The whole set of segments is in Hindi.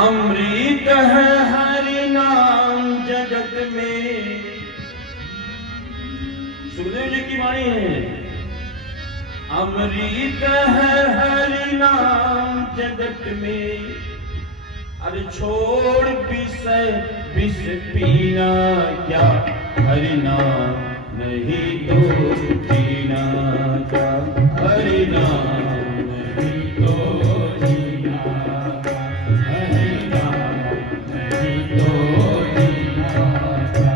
अमृत है हरि नाम जगत में। सुखदेव जी की वाणी है, अमृत है हरि नाम जगत में। अरे छोड़ विष पीना क्या, हरि नाम नहीं तो जीना क्या, हरि नाम नहीं तो जीना क्या, हरि नाम नहीं तो जीना क्या।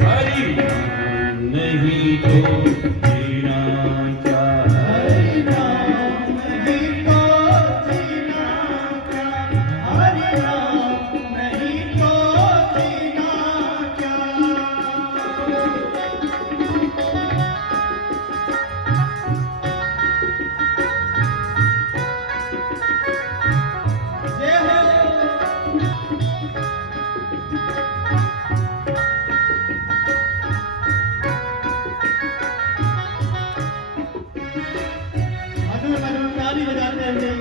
हरि नाम नहीं तो जीना क्या, हरि नाम नहीं तो जीना क्या, हरि नाम नहीं तो जीना क्या। जय हो। मधुर मधुर ताली बजाते हुए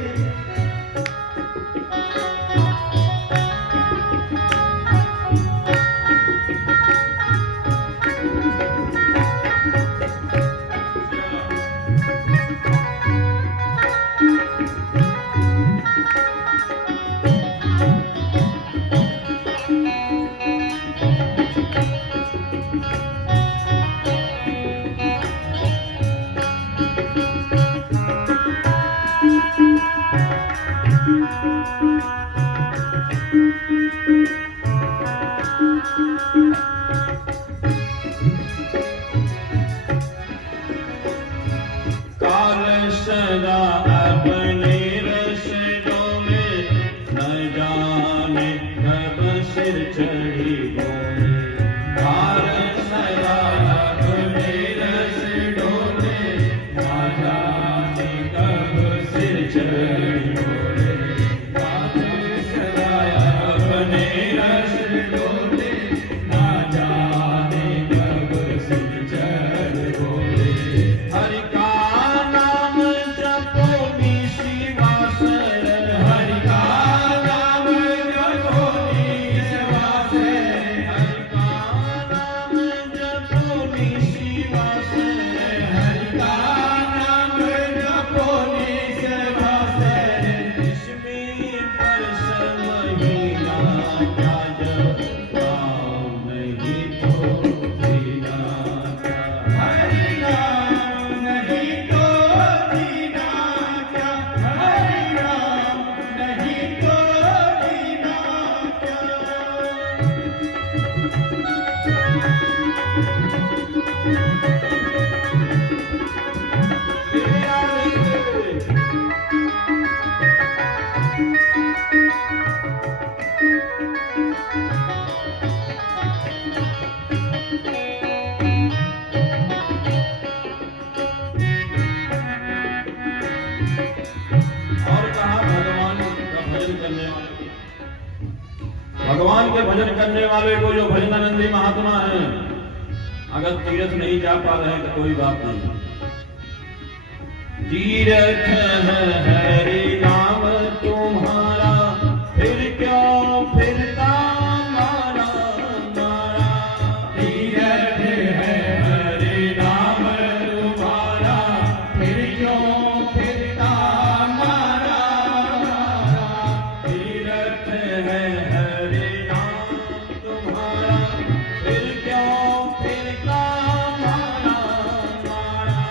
काल सदा अपने रस डोले, न जाने कब सिर चढ़ी डोले। काल सदा अपने रस डोले, न जाने कब सिर चढ़ी डोले। काल सदा अपने रस डोले, न जाने कब सिर चढ़ी डोले। हरि का भगवान के भजन करने वाले को जो भजनानंदी महात्मा है, अगर तीर्थ नहीं जा पा रहे तो कोई बात नहीं। तीर्थ है हरि नाम तुम्हारा, फिर क्यों फिरता मारा मारा। तीर्थ है हरि नाम तुम्हारा, फिर क्यों फिरता मारा मारा। तीर्थ है हरि नाम तुम्हारा, फिर क्यों फिरता मारा मारा।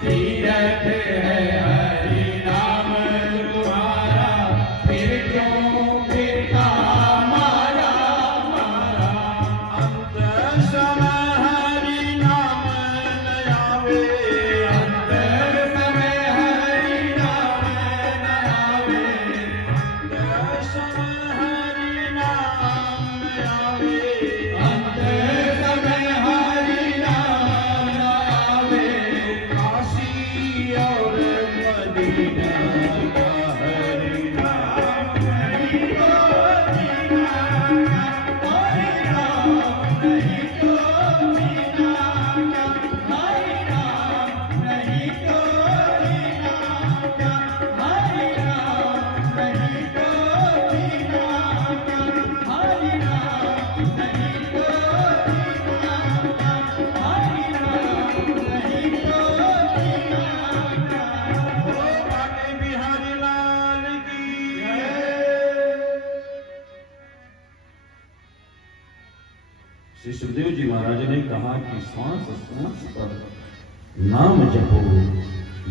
तीर्थ है हरि नाम तुम्हारा, श्री सुखदेव जी महाराज ने कहा कि श्वास श्वास पर नाम जपो,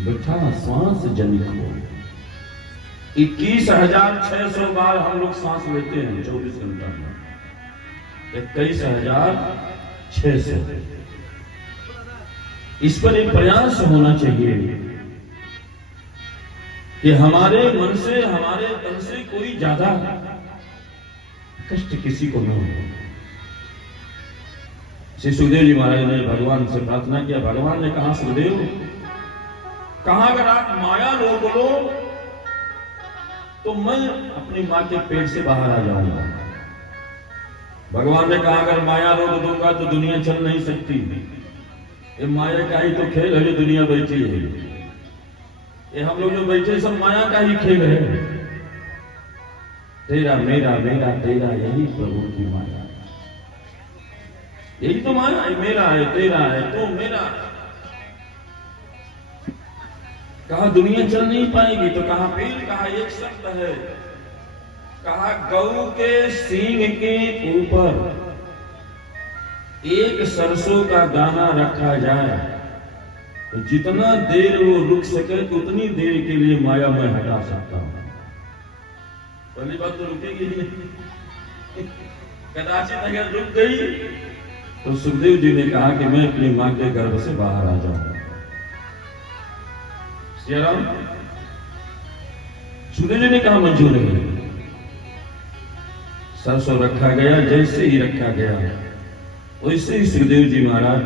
बिठा श्वास जनिक हो। 21,600 बार हम लोग सांस लेते हैं 24 घंटा में। 21,600। इस पर एक प्रयास होना चाहिए कि हमारे मन से, हमारे तन से कोई ज्यादा कष्ट किसी को न हो। श्री सुखदेव जी महाराज ने भगवान से प्रार्थना किया। भगवान ने कहा, सुखदेव, कहा अगर आप माया रोक लो तो मैं अपनी मां के पेट से बाहर आ जाऊंगा। भगवान ने कहा अगर माया रोक दूंगा तो दुनिया चल नहीं सकती। ये माया का ही तो खेल है जो दुनिया बैठी है। ये हम लोग जो बैठे सब माया का ही खेल है। तेरा मेरा मेरा तेरा, यही प्रभु की माया, यही तो माया है। मेरा है, तेरा है, तो मेरा। कहा दुनिया चल नहीं पाएगी तो कहा पेड़, कहा एक शब्द है, कहा गऊ के सींग के ऊपर एक सरसों का दाना रखा जाए तो जितना देर वो रुक सके तो उतनी देर के लिए माया मैं हटा सकता हूं। पहली बात तो रुकेगी नहीं। कदाचित अगर रुक गई तो सुखदेव जी ने कहा कि मैं अपनी मां के गर्भ से बाहर आ जाऊंगा। सुखदेव जी ने कहा मंजूर है। सरसों रखा गया, जैसे ही रखा गया वैसे ही सुखदेव जी महाराज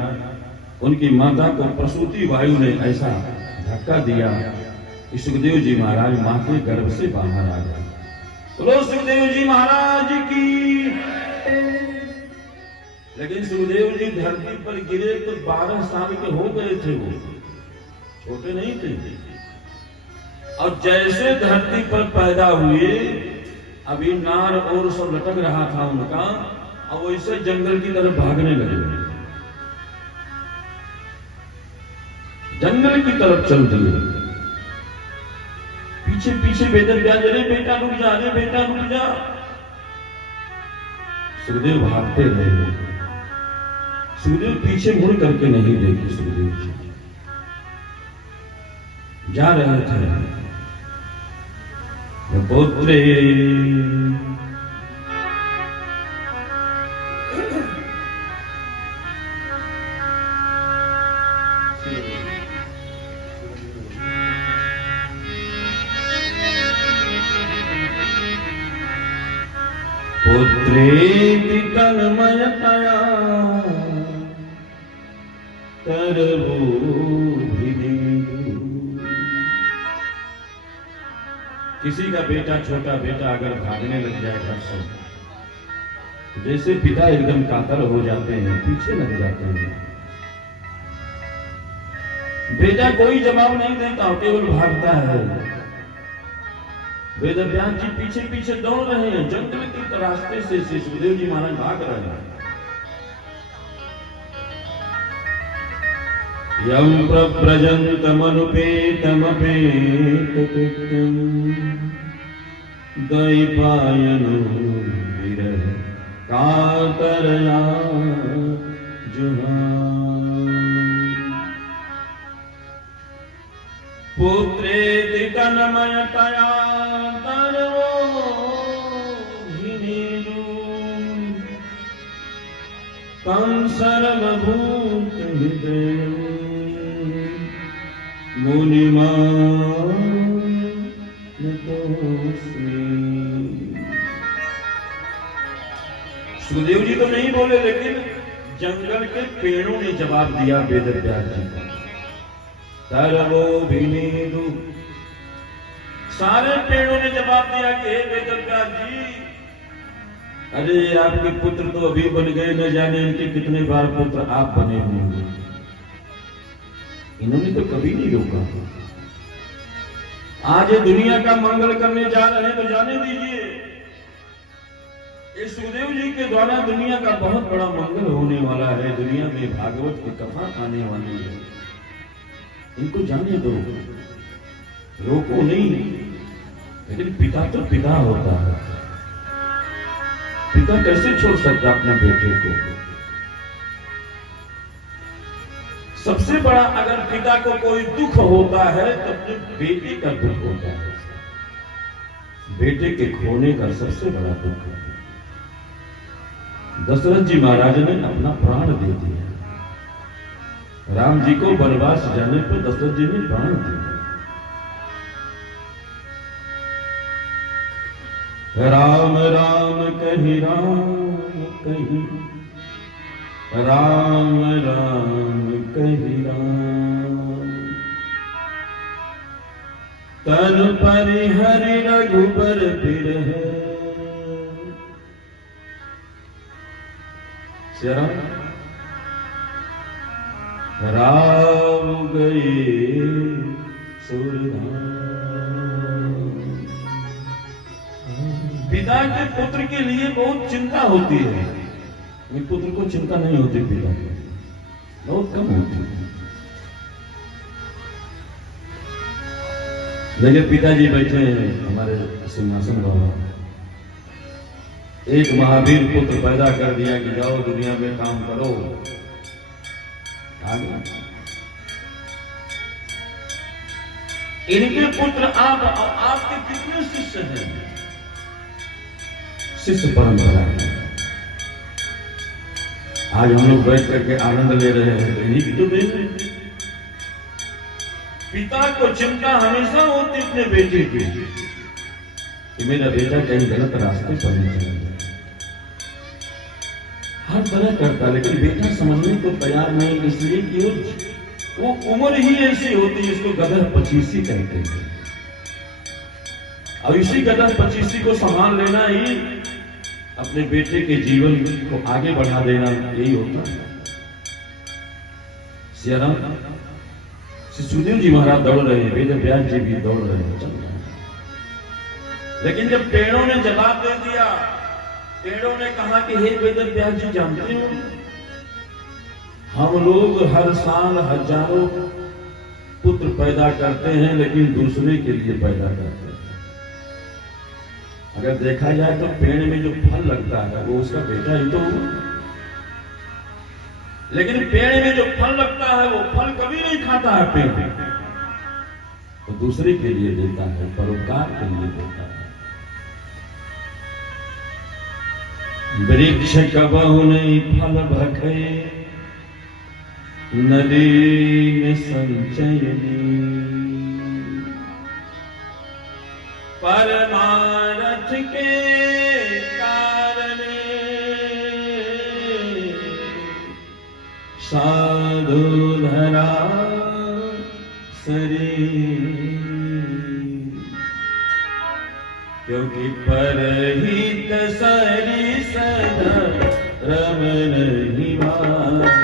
उनकी माता को प्रसूति वायु ने ऐसा धक्का दिया कि सुखदेव जी महाराज मां के गर्भ से बाहर आ गए। बोलो सुखदेव जी महाराज की। लेकिन सुखदेव जी धरती पर गिरे तो 12 साल के हो गए थे, वो छोटे नहीं थे। और जैसे धरती पर पैदा हुए, अभी नार और सब लटक रहा था उनका, और वैसे जंगल की तरफ भागने लगे, जंगल की तरफ चल दिए। पीछे पीछे बेदर ब्याज, अरे बेटा रुक जा, अरे बेटा रुक जा। सुखदेव भागते रहे। सुखदेव पीछे मुड़ करके नहीं देखे। सुखदेव जी जा रहे थे। पुत्रे पुत्रेति तन्मयतया किसी का बेटा, छोटा बेटा अगर भागने लग जाए घर से, जैसे पिता एकदम कातर हो जाते हैं, पीछे लग जाते हैं। बेटा कोई जवाब नहीं देता, केवल भागता है। वेदव्यास जी पीछे पीछे दौड़ रहे हैं, जंगल के रास्ते से सुखदेव जी महाराज भाग रहे हैं। यम प्रव्रजन्तमनुपेतमपेतकृत्यं दैपायनो विरह कातरया जुहान। पुत्रेति तन्मयतया तं सर्वभूत हृदय सुखदेव जी तो नहीं बोले, लेकिन जंगल के पेड़ों ने जवाब दिया वेदव्यास जी को। सर्वो भिनेदु, सारे पेड़ों ने जवाब दिया कि हे वेदव्यास जी, अरे आपके पुत्र तो अभी बन गए, न जाने इनके कितने बार पुत्र आप बने होंगे। इन्होंने तो कभी नहीं रोका। आज दुनिया का मंगल करने जा रहे हैं तो जाने दीजिए, इस सुखदेव जी के द्वारा दुनिया का बहुत बड़ा मंगल होने वाला है। दुनिया में भागवत की कथा आने वाली है, इनको जाने दो, रोको नहीं। लेकिन पिता तो पिता होता है, पिता कैसे छोड़ सकता अपने बेटे को। सबसे बड़ा अगर पिता को कोई दुख होता है तो अपने बेटे का दुख होता है, बेटे के खोने का सबसे बड़ा दुख है। दशरथ जी महाराज ने अपना प्राण दे दिया, राम जी को वनवास जाने पर दशरथ जी ने प्राण दिया। राम राम कही राम कही, राम राम कही राम, तन परिहरि रघुबर बिरह। राम गए सुरधाम। पिता के पुत्र के लिए बहुत चिंता होती है, पुत्र को चिंता नहीं होती, पिता की बहुत कम होती है। लेकिन पिताजी बैठे हैं हमारे सिंहासन बाबा, एक महावीर पुत्र पैदा कर दिया कि जाओ दुनिया में काम करो, आगे इनके पुत्र आप और आपके कितने शिष्य हैं? शिष्य परंपरा है। आज हम लोग बैठ करके आनंद ले रहे हैं तो इन्हीं की तो देन है। पिता को चिंता हमेशा होती अपने बेटे की कि मेरा बेटा कहीं गलत रास्ते पर नहीं चला जाए, हर तरह करता, लेकिन बेटा समझने को तैयार नहीं, इसलिए कि वो उम्र ही ऐसी होती है, इसको गदर पचीसी कहते हैं। अब इसी गदर पचीसी को संभाल लेना ही अपने बेटे के जीवन को आगे बढ़ा देना, यही होता है। सियाराम श्री सुखदेव जी महाराज दौड़ रहे हैं, वेद व्यास जी भी दौड़ रहे हैं, चल रहे हैं। लेकिन जब पेड़ों ने जवाब दे दिया, पेड़ों ने कहा कि हे वेद व्यास जी, जानते हो हम लोग हर साल हजारों पुत्र पैदा करते हैं, लेकिन दूसरे के लिए पैदा करते हैं। अगर देखा जाए तो पेड़ में जो फल लगता है वो उसका बेटा ही तो हुआ, लेकिन पेड़ में जो फल लगता है वो फल कभी नहीं खाता है पेड़, तो दूसरे के लिए देता है, परोपकार के लिए देता है। वृक्ष कबहु नहीं फल भखे, नदी में संचयनी, परमारथ के कारण साधु धरा शरीर, क्योंकि परहित सरिस धर्म नहीं भाई।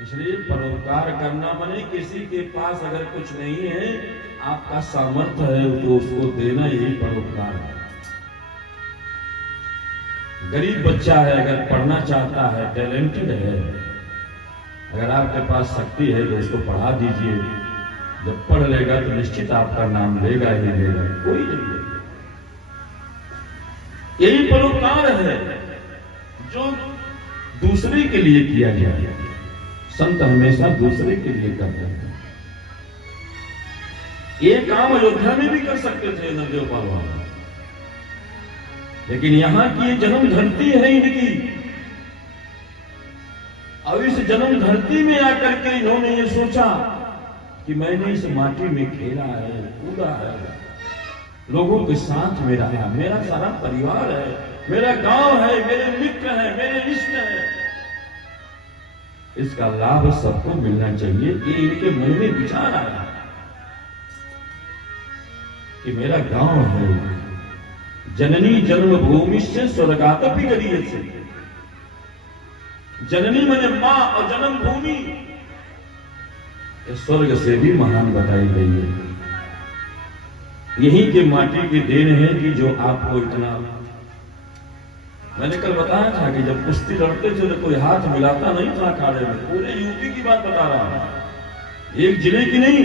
इसलिए परोपकार करना माने किसी के पास अगर कुछ नहीं है, आपका सामर्थ्य है तो उसको देना, यही परोपकार है। गरीब बच्चा है, अगर पढ़ना चाहता है, टैलेंटेड है, अगर आपके पास शक्ति है तो उसको पढ़ा दीजिए। जब पढ़ लेगा तो निश्चित आपका नाम लेगा ही लेगा, कोई नहीं लेगा। यही परोपकार है जो दूसरे के लिए किया जाए। संत हमेशा दूसरे के लिए करते हैं। ये काम अयोध्या में भी कर सकते थे नरदेव पहलवान, लेकिन यहां की जन्म धरती है इनकी, और इस जन्म धरती में आकर के इन्होंने ये सोचा कि मैंने इस माटी में खेला है, कूदा है, लोगों के साथ में रहा, मेरा सारा परिवार है, मेरा गांव है, मेरे मित्र हैं, मेरे इष्ट हैं, इसका लाभ सबको मिलना चाहिए। ये इनके मन में विचार आया कि मेरा गांव है, जननी जन्मभूमि से स्वर्गातपि गरीयसे। जननी माने मां और जन्मभूमि स्वर्ग से भी महान बताई गई है। यही के माटी की देन है कि जो आपको इतना, मैंने कल बताया था कि जब कुश्ती लड़ते थे तो कोई हाथ मिलाता नहीं था अखाड़े में। पूरे यूपी की बात बता रहा हूं, एक जिले की नहीं।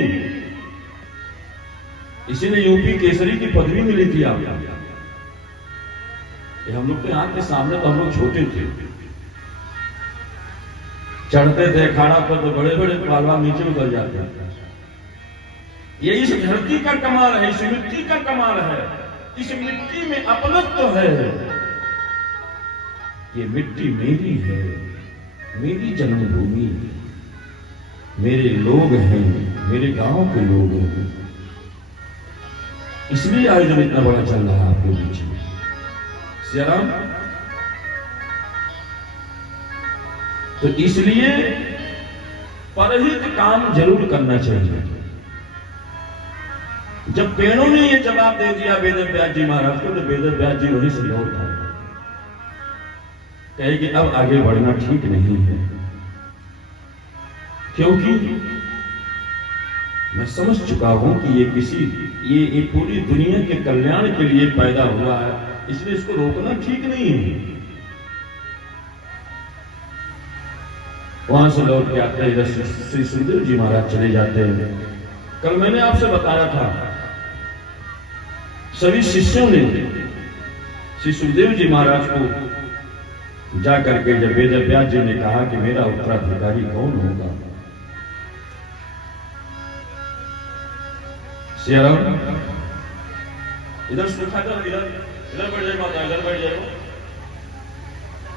इसी ने यूपी केसरी की पदवी मिली थी आपको। हम लोग के आंख के सामने तो हम लोग छोटे थे, चढ़ते थे अखाड़ा पर तो बड़े बड़े पहलवान नीचे उतर जाते थे। ये इस धरती का कमाल है, इस मिट्टी का कमाल है, इस मिट्टी में अपनत्व तो है। ये मिट्टी मेरी है, मेरी जन्मभूमि, मेरे लोग हैं, मेरे गांव के लोग हैं, इसलिए आयोजन इतना बड़ा चल रहा है आपके बीच में। सियाराम, तो इसलिए परहित काम जरूर करना चाहिए। जब पेड़ों ने ये जवाब दे दिया वेद व्यास जी महाराज को, तो वेद व्यास जी वहीं से लौट आए, कहे कि अब आगे बढ़ना ठीक नहीं है, क्योंकि मैं समझ चुका हूं कि ये पूरी दुनिया के कल्याण के लिए पैदा हुआ है, इसलिए इसको रोकना ठीक नहीं है। वहां से लौट के आते इधर श्री सुखदेव जी महाराज चले जाते हैं। कल मैंने आपसे बताया था, सभी शिष्यों ने श्री सुखदेव जी महाराज को जाकर के जब वेद व्यास जी ने कहा कि मेरा उत्तराधिकारी कौन होगा, सियाराम इधर सुखा कर इधर बैठ जाए माता, इधर बैठ जाए,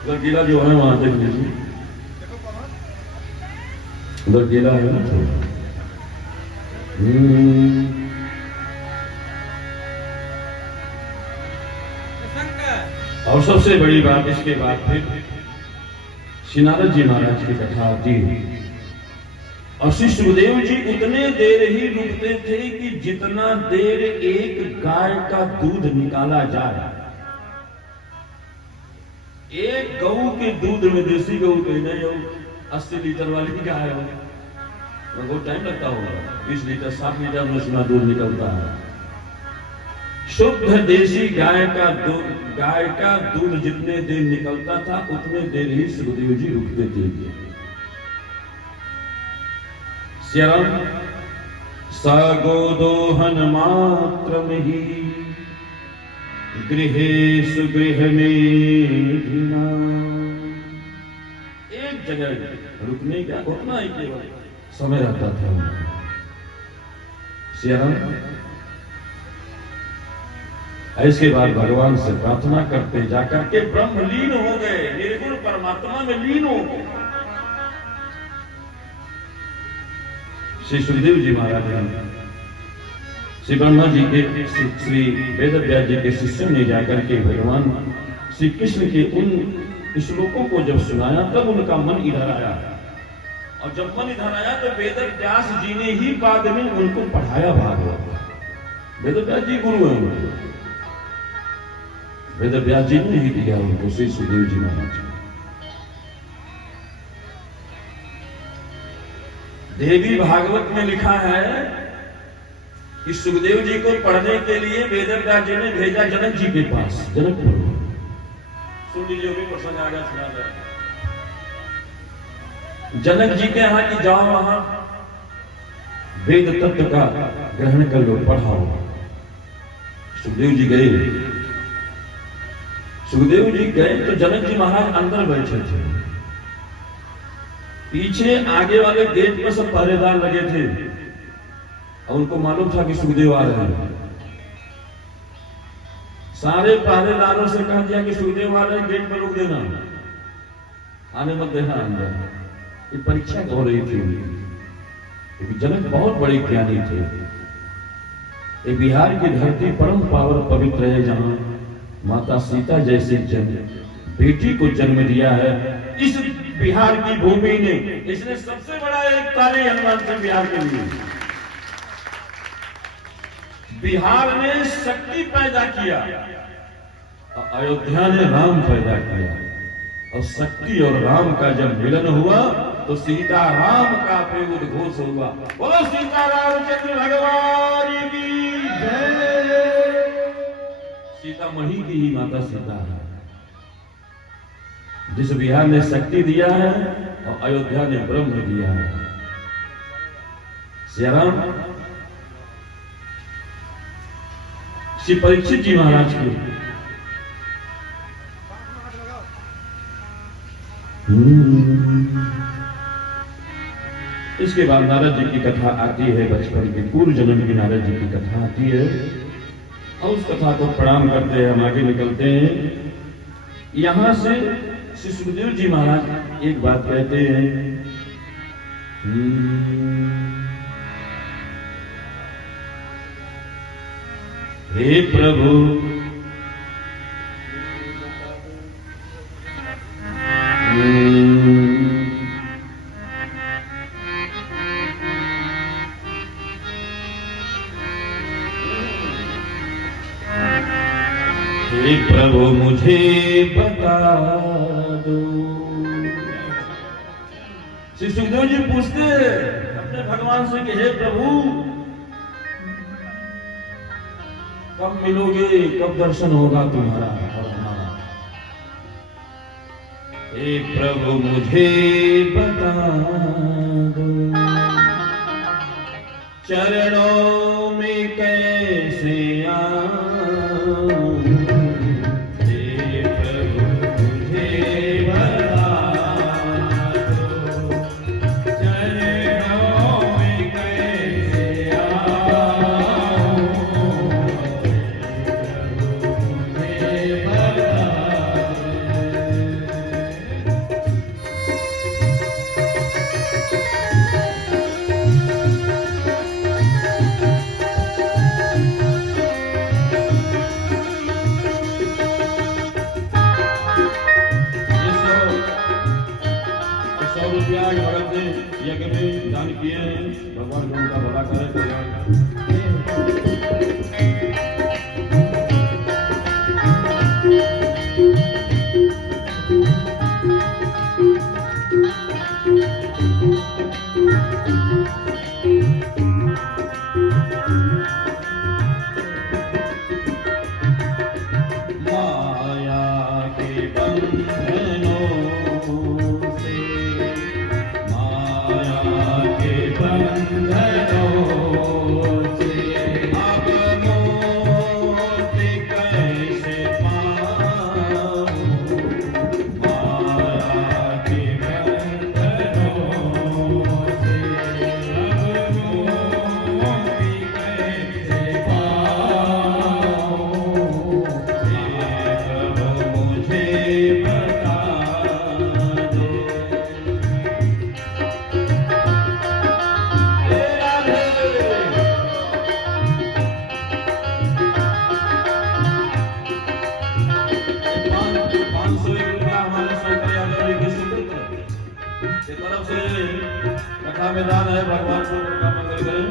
उधर गीला जो है वहां देख लीजिए, उधर गीला है ना थोड़ा। और सबसे बड़ी बात, इसके बाद फिर श्री नारद जी महाराज की कथा आती है। और श्री सुखदेव जी उतने देर ही रुकते थे कि जितना देर एक गाय का दूध निकाला जाए। एक गऊ के दूध में, देसी गऊ के नहीं, 80 लीटर वाली गाय हो, बहुत टाइम लगता होगा, 20 लीटर 60 लीटर में सुना दूध निकलता है। शुद्ध देसी गाय का दूध जितने देर निकलता था उतने देर ही सुखदेव जी रुकते थे। श्याम सगोदोहन मात्र में ही गृहे सुगृह में एक जगह रुकने का उतना ही केवल समय रहता था। श्याम इसके बाद भगवान से प्रार्थना करते जाकर के ब्रह्मलीन हो गए, निर्गुण परमात्मा में लीन हो गए। श्री सुखदेव जी महाराज ने श्री ब्रह्मा जी के, श्री वेद व्यास जी के शिष्यों ने जाकर के भगवान श्री कृष्ण के उन श्लोकों को जब सुनाया, तब उनका मन इधर आया। और जब मन इधर आया तो वेद व्यास जी ने ही बाद में उनको पढ़ाया भागवत। वेद व्यास जी गुरु हैं उनको, वेद व्यास जी ने ही दिया उनको श्री सुखदेव जी महाराज। देवी भागवत में लिखा है कि सुखदेव जी को पढ़ने के लिए वेद व्यास जी ने भेजा जनक जी के पास। जनकपुर सुन लीजिए, भी प्रसंग आ गया, सुना जाए। जनक जी के यहाँ की जाओ, वहां वेद तत्व का ग्रहण कर लो, पढ़ाओ। सुखदेव जी गए। सुखदेव जी गए तो जनक जी महाराज अंदर बैठे थे। पीछे आगे वाले गेट पर सब पहरेदार लगे थे और उनको मालूम था कि सुखदेव आ रहे हैं। सारे पहरेदारों से कह दिया कि सुखदेव आ रहे हैं, गेट पर रोक देना, आने मत देना अंदर। ये परीक्षा हो रही थी, क्योंकि जनक बहुत बड़े ज्ञानी थे। ये बिहार की धरती परम पावन पवित्र है, जहां माता सीता जैसे बेटी को जन्म दिया है। इस बिहार की भूमि ने, इसने सबसे बड़ा एक ताली हनुमान सिंह बिहार के लिए। बिहार ने शक्ति पैदा किया, अयोध्या ने राम पैदा किया, और शक्ति और राम का जब मिलन हुआ तो सीता राम का प्रेम उद्घोष हुआ। बोलो सीता रामचंद्र भगवान की जय। सीता मही की ही माता सीता है, जिस बिहार ने शक्ति दिया है और अयोध्या ने ब्रह्म दिया है। सियाराम श्री परीक्षित जी महाराज की इसके बाद नारद जी की कथा आती है, बचपन के पूर्व जन्म की नारद जी की कथा आती है, और उस कथा को प्रणाम करते हैं हम आगे निकलते हैं। यहां से श्री सुखदेव जी महाराज एक बात कहते हैं, हे प्रभु हे प्रभु मुझे बता दो। श्री सुखदेव जी पूछते अपने भगवान से कि हे प्रभु कब मिलोगे, कब दर्शन होगा तुम्हारा और हमारा। हे प्रभु मुझे बता दो, चरणों में कैसे आऊं। हे प्रभु मुझे बता दो, चरणों में कैसे आऊं। हे प्रभु मुझे बता भगत ने यज्ञ में दान किए हैं, भगवान को उनका भला करे, कल्याण करे। माया के बंधनों से, माया के बंधनों से अब मुक्ति कैसे पाऊं। माया के बंधनों से अब मुक्ति कैसे पाऊं। मुझे बता दो। तरफ से कथा में दान है, भगवान को उनका मंगल करें।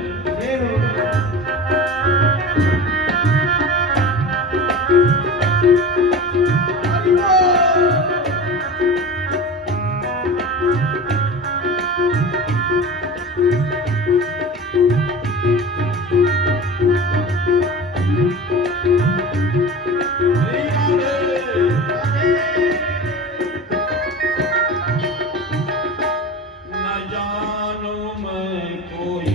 न जानू मैं कोई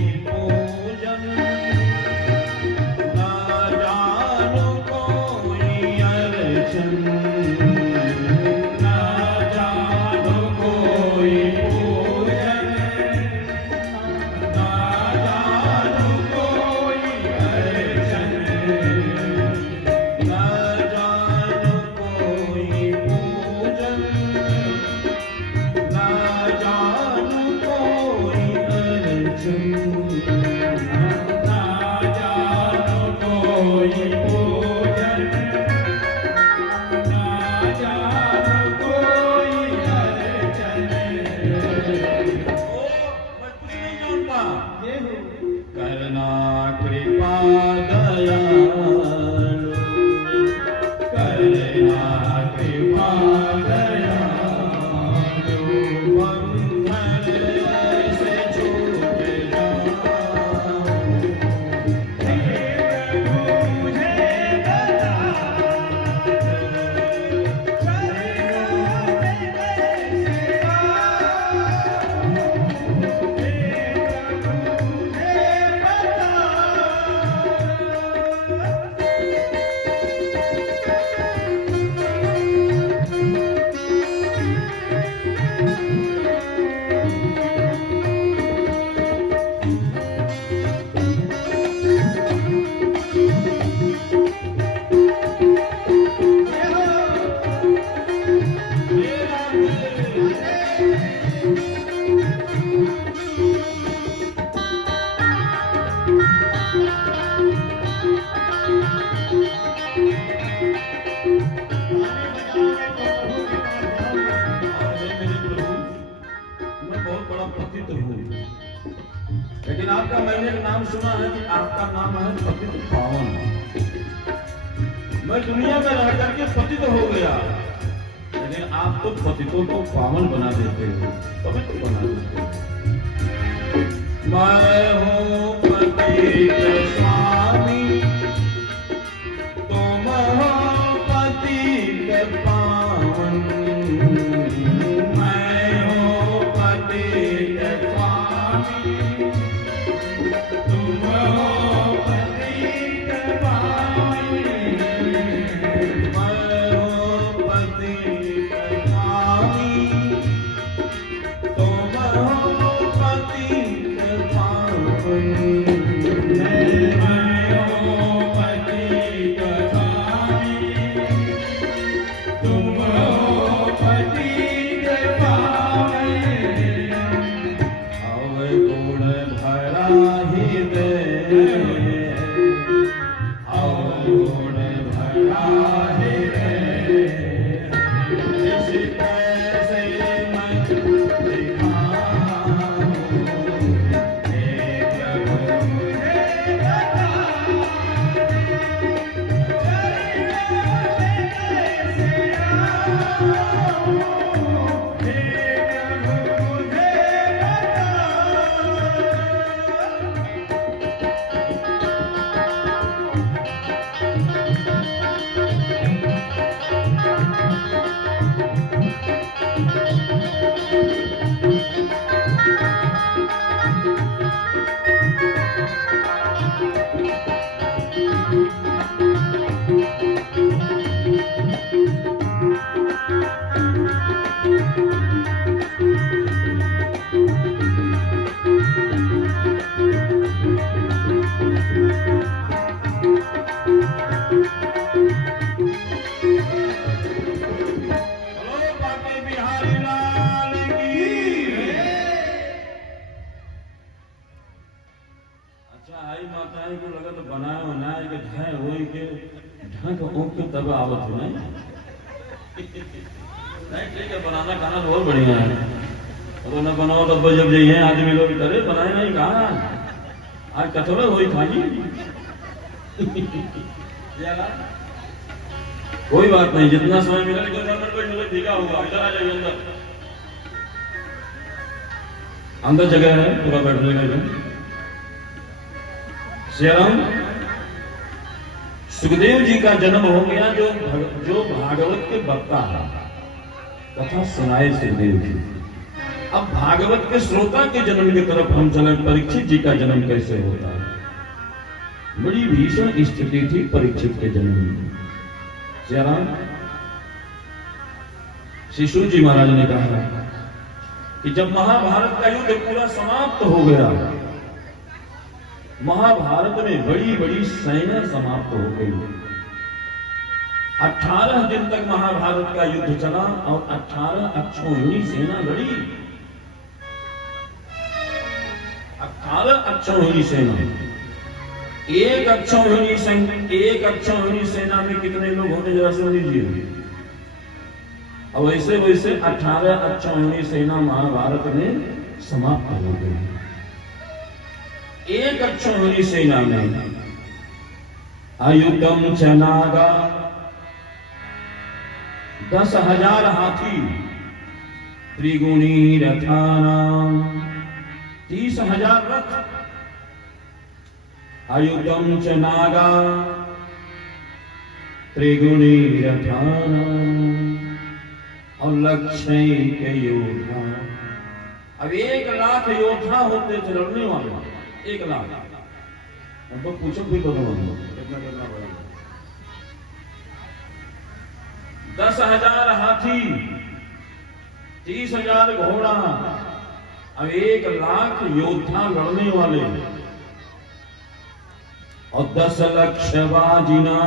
सुना है कि आपका नाम है पतित पावन। मैं दुनिया में रह करके पतित हो गया, लेकिन आप तो पतितों को पावन बना देते हो, पवित्र बना देते हो। मैं हूँ पतित स्वामी, तुम हो पतित पावन। मैं हूँ पतित स्वामी, तुम हो पतित पावन। मैं हूँ पतित स्वामी, तुम हो पतित पावन। तब आवत है नहीं ठीक है, बनाना खाना बहुत बढ़िया है। और ना बनाओ तब जब जाइए आदमी लोग करे बनाए नहीं कहा आज कथोड़े वही खानी कोई बात नहीं, जितना समय मिला ठीका होगा। इधर आ जाइए, अंदर अंदर जगह है पूरा बैठने का। श्रीराम सुखदेव जी का जन्म हो गया, जो भागवत के वक्ता है, कथा सुनाए सुखदेव जी। अब भागवत के श्रोता के जन्म की तरफ हम चले। परीक्षित जी का जन्म कैसे होता है? बड़ी भीषण स्थिति थी परीक्षित के जन्म में। श्रीराम शिशु जी महाराज ने कहा कि जब महाभारत का युद्ध पूरा समाप्त हो गया, महाभारत में बड़ी बड़ी सेना समाप्त हो गई। 18 दिन तक महाभारत का युद्ध चला और 18 अक्षौहिणी सेना लड़ी। 18 अक्षौहिणी सेना। एक अक्षौहिणी सेना में कितने लोग होते जरा सुन लीजिए। और वैसे वैसे 18 अक्षौहिणी सेना महाभारत में समाप्त हो गई। एक अक्षौहिणी सेना में आयुधम च नागा 10,000 हाथी, त्रिगुणी रथानाम 30,000 रथ। आयुधम च नागा त्रिगुणी रथानाम और लक्ष्य के योद्धा। अब 1,00,000 योद्धा होते थे लड़ने वाले। 1,00,000। तो पूछो भी तो कितना करना पड़ेगा। 10,000 हाथी, 30,000 घोड़ा, अब 1,00,000 योद्धा लड़ने वाले और 10 लाख बाजीना,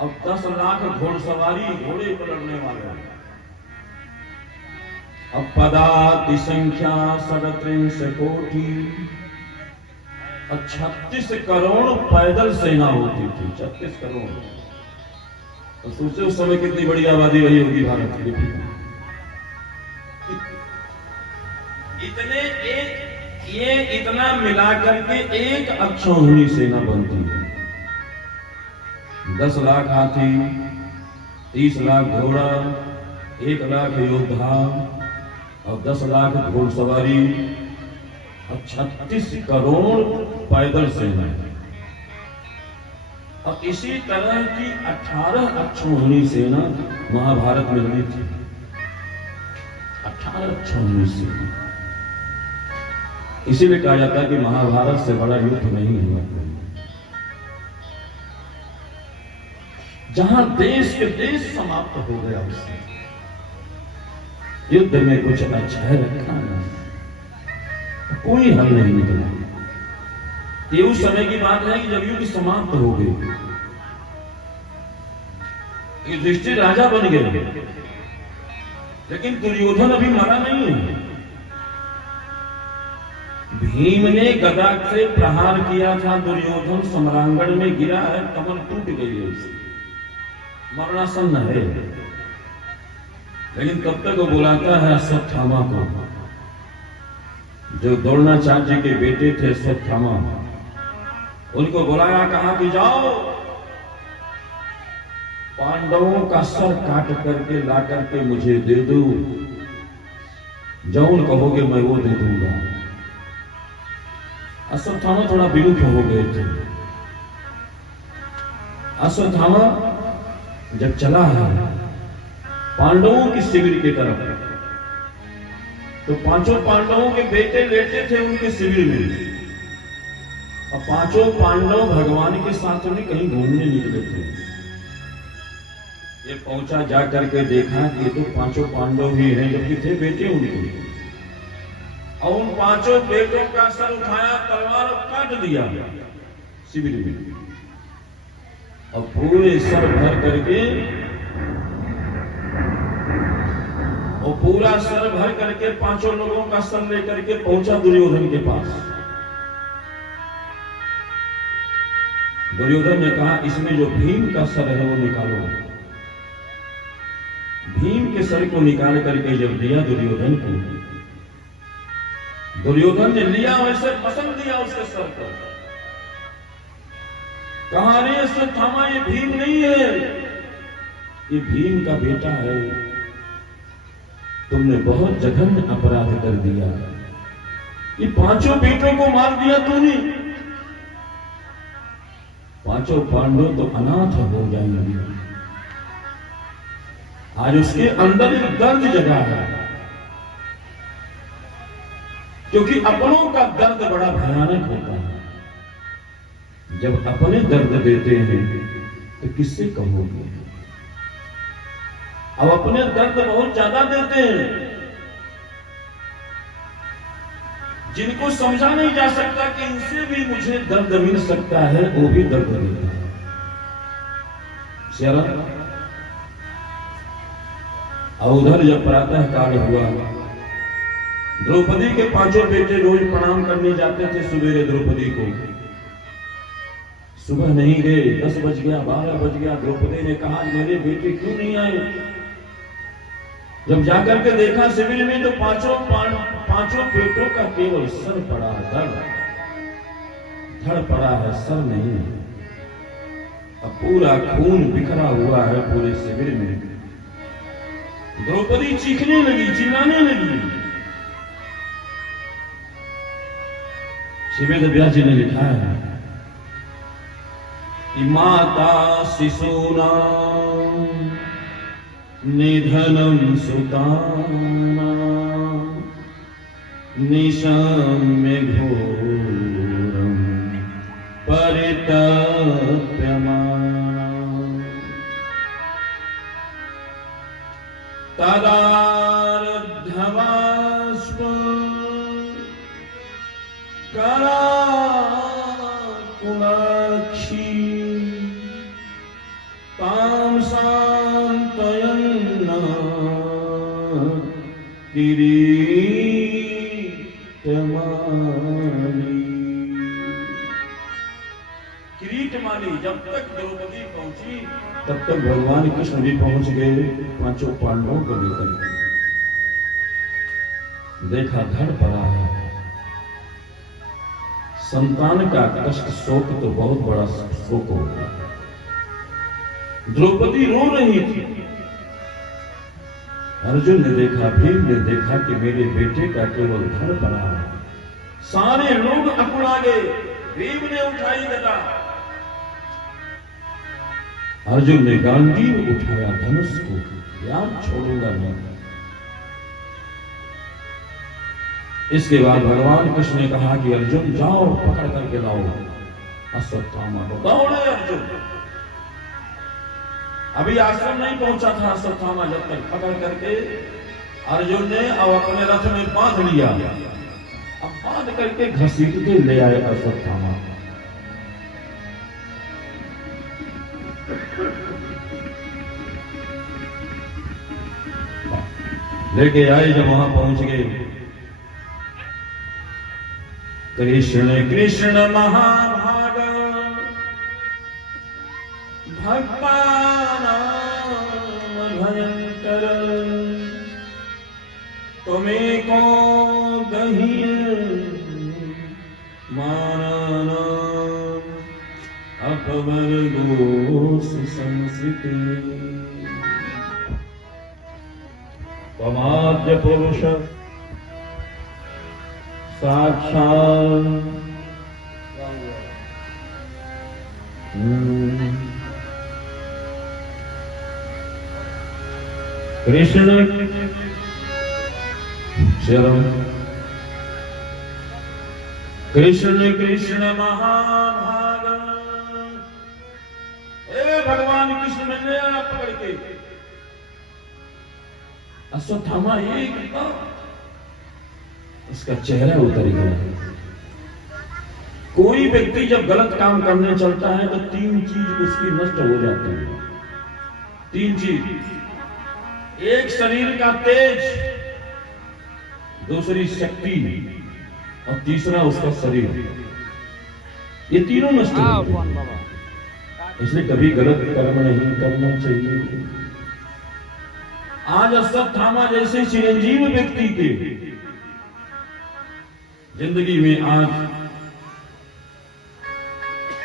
अब 10 लाख घोड़सवारी, घोड़े पर लड़ने वाले। अब पदाति संख्या 37 कोटि और 36 करोड़ पैदल सेना होती थी। 36 करोड़। तो सोचे उस समय कितनी बड़ी आबादी रही होगी भारत की। इतने एक ये इतना मिलाकर के एक अक्षौहिणी सेना बनती है। 10 लाख हाथी, 30 लाख घोड़ा, 1 लाख योद्धा और 10 लाख घोड़सवारी और 36 करोड़ पैदल सेना। और इसी तरह की 18 अक्षौहिणी सेना महाभारत में लड़ी थी। 18 अक्षौहिणी सेना। इसीलिए कहा जाता है कि महाभारत से बड़ा युद्ध नहीं हुआ। जहां देश के देश समाप्त हो गया, उससे युद्ध में कुछ अच्छा रखा नहीं, कोई हल नहीं निकला। ये उस समय की बात है कि जब युद्ध समाप्त हो गई, युधिष्ठिर राजा बन गए, लेकिन दुर्योधन अभी मरा नहीं है। भीम ने गदा से प्रहार किया था, दुर्योधन सम्रांगण में गिरा है, कमर टूट गई है, उसकी मरणासन्न है। लेकिन तब तक वो बुलाता है अश्वत्थामा को, जो द्रोणाचार्य के बेटे थे अश्वत्थामा। उनको बुलाया, कहा कि जाओ पांडवों का सर काट करके ला करके मुझे दे दो, जौन कहोगे मैं वो दे दूंगा। अश्वत्थामा थोड़ा विलुप्त हो गए थे। अश्वत्थामा जब चला है पांडवों की शिविर की तरफ, तो 5 पांडवों के बेटे लेटे थे उनके शिविर में, और 5 पांडव भगवान के साथ में कहीं घूमने निकले थे। ये पहुंचा, जा करके देखा कि तो 5 पांडव ही हैं, जबकि थे बेटे उनके। और उन 5 बेटों का सर उठाया, तलवार काट दिया शिविर में, और पूरे सर भर करके, और पूरा सर भर करके 5 लोगों का सर लेकर के पहुंचा दुर्योधन के पास। दुर्योधन ने कहा, इसमें जो भीम का सर है वो निकालो। भीम के सर को निकाल करके जब दिया दुर्योधन को, दुर्योधन ने लिया, वैसे पसंद दिया उसके सर को। कहा, रे अश्वत्थामा, ये भीम नहीं है, ये भीम का बेटा है। तुमने बहुत जघन्य अपराध कर दिया, ये 5 बेटों को मार दिया तूने। 5 पांडव तो अनाथ हो जाएंगे। आज उसके अंदर एक दर्द जगा है, क्योंकि अपनों का दर्द बड़ा भयानक होता है। जब अपने दर्द देते हैं तो किससे कहोगे? अब अपने दर्द बहुत ज्यादा देते हैं, जिनको समझा नहीं जा सकता कि इनसे भी मुझे दर्द मिल सकता है, वो भी दर्द देता है। और उधर जब प्रातः काल हुआ, द्रौपदी के 5 बेटे रोज प्रणाम करने जाते थे सवेरे द्रौपदी को। सुबह नहीं गए, 10 बज गया, 12 बज गया। द्रौपदी ने कहा, मेरे बेटे क्यों नहीं आए? जब जाकर के देखा शिविर में, तो 5 बेटों का केवल सर पड़ा है, धड़ पड़ा है, सर नहीं। अब पूरा खून बिखरा हुआ है पूरे शिविर में। द्रौपदी चीखने लगी, चिल्लाने लगी। श्री वेद व्यास जी ने लिखा है कि माता शिशूनां निधनं सुतानां निशम्य घोरं परितप्यमाना तदारब्धबाष्पं कराकुलाक्षी तां सान्त्वयन्ना किरीटमाली। किरीटमाली जब तक द्रौपदी पहुंची, तब तक भगवान कृष्ण भी पहुंच गए 5 पांडवों को लेकर। देखा धड़ पड़ा है, संतान का कष्ट शोक तो बहुत बड़ा शोक होगा। द्रौपदी रो रही थी। अर्जुन ने देखा, भीम ने देखा कि मेरे बेटे का केवल घर बना है। सारे लोग अकुड़ा गए। भीम ने उठाई गदा, अर्जुन ने गांडीव उठाया धनुष को, यार छोड़ूंगा नहीं। इसके बाद भगवान कृष्ण ने कहा कि अर्जुन जाओ पकड़ करके लाओ अश्वत्थामा को। दौड़े अर्जुन। अभी आश्रम नहीं पहुंचा था अश्वत्थामा, जब तक पकड़ करके अर्जुन ने अब अपने रथ में बांध लिया। अब बांध करके घसीट के ले आए अश्वत्थामा। लेके आए, जब वहां पहुंच गए, कृष्ण कृष्ण महाभाग भक्तानां भयंकर, तुम्हें को दही मानना अपवर गोस संस्कृति। त्वमाद्य पुरुष साक्षात् कृष्ण शरण कृष्ण कृष्ण महाभाग। हे भगवान कृष्ण मैंने पकड़ के अश्वत्थामा एक उसका चेहरा उतर गया। कोई व्यक्ति जब गलत काम करने चलता है तो तीन चीज उसकी नष्ट हो जाती है। तीन चीज, एक शरीर का तेज, दूसरी शक्ति और तीसरा उसका शरीर। ये तीनों नष्ट होते हैं। इसलिए कभी गलत कर्म नहीं करना चाहिए। आज अश्वत्थामा जैसे चिरंजीव व्यक्ति के जिंदगी में आज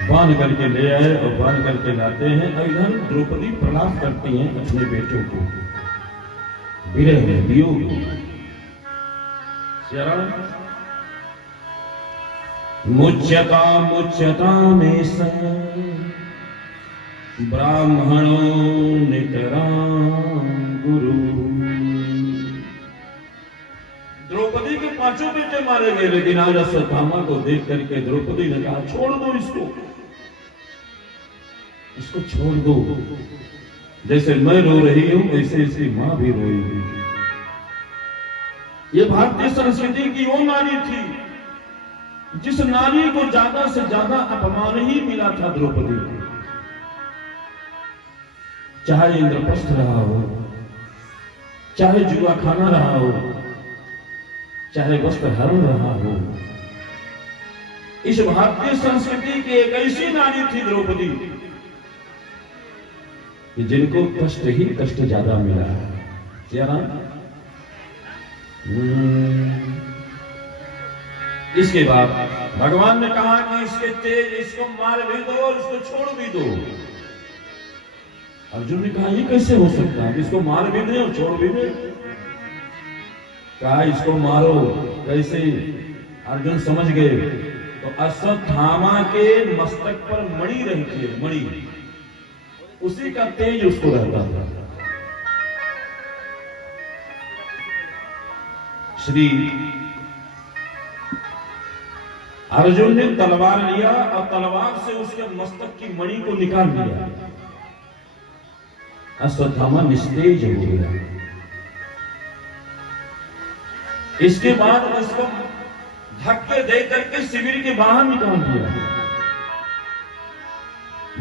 बांध करके ले आए और बांध करके लाते हैं। और इधर द्रौपदी प्रलाप करती हैं अपने बेटों को, विरह में, वियोग में। मुच्यता मुच्यता में स ब्राह्मणों नितरां गुरु। द्रौपदी के पांचों बेटे मारे गए, लेकिन आज अश्वत्थामा को देख करके द्रौपदी ने कहा छोड़ दो इसको, इसको छोड़ दो। जैसे मैं रो रही हूं वैसे इसकी मां भी रोई हुई। ये भारतीय संस्कृति की वो नारी थी जिस नारी को ज्यादा से ज्यादा अपमान ही मिला था द्रौपदी को। चाहे इंद्रप्रस्थ रहा हो, चाहे जुआ खाना रहा हो, चाहे वस्त्र हरण रहा हो, इस भारतीय संस्कृति की एक ऐसी नारी थी द्रौपदी कि जिनको कष्ट ही कष्ट ज्यादा मिला है। इसके बाद भगवान ने कहा कि इसके तेज, इसको मार भी दो और इसको छोड़ भी दो। अर्जुन ने कहा ये कैसे हो सकता है, इसको मार भी दे और छोड़ भी दे। कहा इसको मारो कैसे? अर्जुन समझ गए। तो अश्वत्थामा के मस्तक पर मणि रहती है, मणि, उसी का तेज उसको रहता था। श्री अर्जुन ने तलवार लिया और तलवार से उसके मस्तक की मणि को निकाल दिया। अश्वत्थामा निस्तेज हो गया। इसके बाद उसको धक्के दे करके शिविर के बाहर निकाल दिया।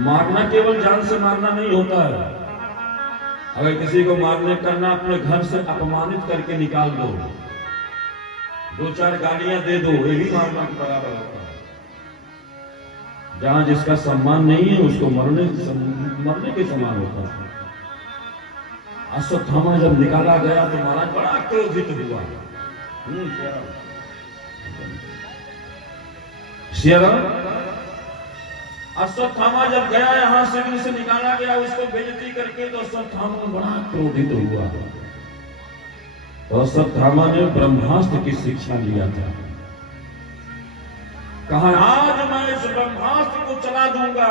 मारना केवल जान से मारना नहीं होता है। अगर किसी को मारने करना, अपने घर से अपमानित करके निकाल दो, दो चार गालियां दे दो, ये भी मारना के बराबर होता है। जहां जिसका सम्मान नहीं है उसको मरने के समान होता है। अश्वत्थामा जब निकाला गया तो महाराज बड़ा क्रोधित हुआ। सियाराम, अश्वत्थामा जब गया यहां शिविर से निकाला गया उसको बेइज्जती करके, तो अश्वत्थामा बड़ा क्रोधित हुआ। तो अश्वत्थामा ने ब्रह्मास्त्र की शिक्षा लिया था। कहा आज मैं इस ब्रह्मास्त्र को चला दूंगा,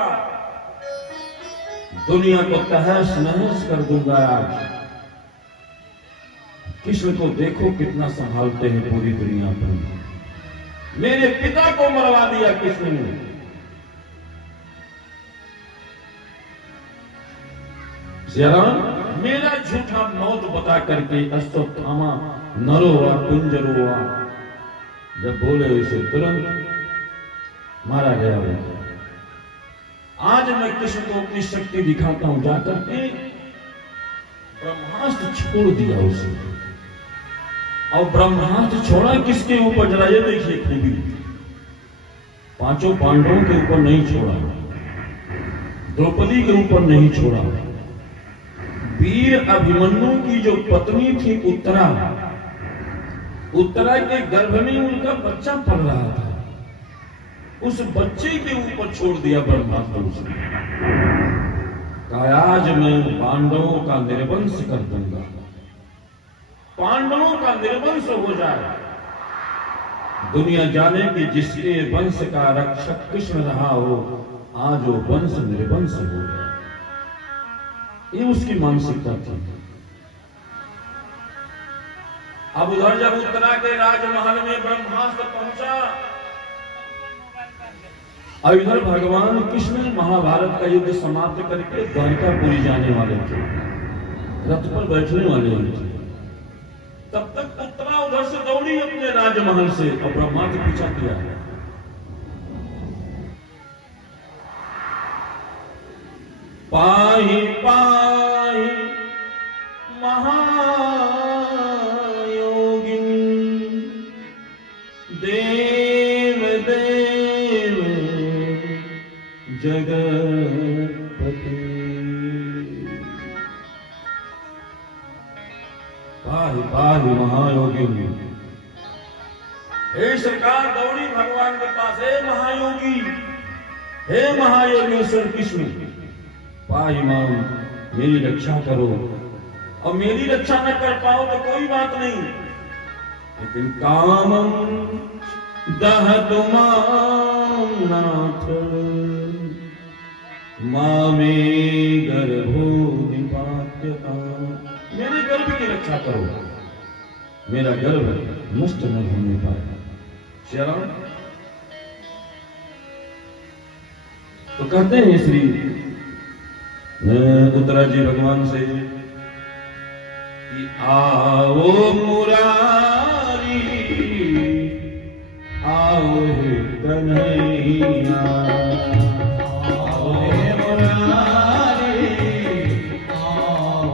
दुनिया को तहस नहस कर दूंगा। आज कृष्ण को देखो कितना संभालते हैं पूरी दुनिया पर। मेरे पिता को मरवा दिया कृष्ण ने। सियाराम, मेरा झूठा मौत बता करके अश्वत्थामा नरोवा कुंजरोवा जब बोले उसे तुरंत मारा गया। आज मैं कृष्ण को अपनी शक्ति दिखाता हूं। जाकर के ब्रह्मास्त्र छोड़ दिया उसे। और ब्रह्मास्त्र छोड़ा किसके ऊपर, जरा ये देखिए खूबी, पांचों पांडवों के ऊपर नहीं छोड़ा, द्रौपदी के ऊपर नहीं छोड़ा, वीर अभिमन्यु की जो पत्नी थी उत्तरा, उत्तरा के गर्भ में उनका बच्चा पल रहा था, उस बच्चे के ऊपर छोड़ दिया ब्रह्मास्त्र उसने। कहा आज मैं पांडवों का निर्वंश कर दूंगा, पांडवों का निर्वंश हो जाए, दुनिया जाने कि जिसके वंश का रक्षक कृष्ण रहा हो, आज वो वंश निर्वंश हो गया। ये उसकी मानसिकता थी। अब उधर जब उत्तरा के राजमहल में ब्रह्मास्त्र पहुंचा, और इधर भगवान कृष्ण महाभारत का युद्ध समाप्त करके द्वारकापुरी जाने वाले थे, रथ पर बैठने वाले थे। तब तक उत्तरा उधर से दौड़ी अपने राजमहल से और ब्रह्मास्त्र पीछा किया। पाहि पाहि महायोगिन देव देव जगतपति। पाहि पाहि महायोगिन। हे सरकार दौड़ी भगवान के पास, हे महायोगी, हे महायोगेश्वर कृष्ण, पाहि मां, मेरी रक्षा करो। और मेरी रक्षा न कर पाओ तो कोई बात नहीं, लेकिन कामम दहतु मां नाथ, मामे गर्भो निपात्यता। मेरे गर्भ की रक्षा करो, मेरा गर्भ नष्ट न होने पाए। श्रीराम तो कहते हैं श्री उत्तरा जी भगवान से कि आओ मुरारी, आओ हे कन्हैया, आओ हे मुरारी, आओ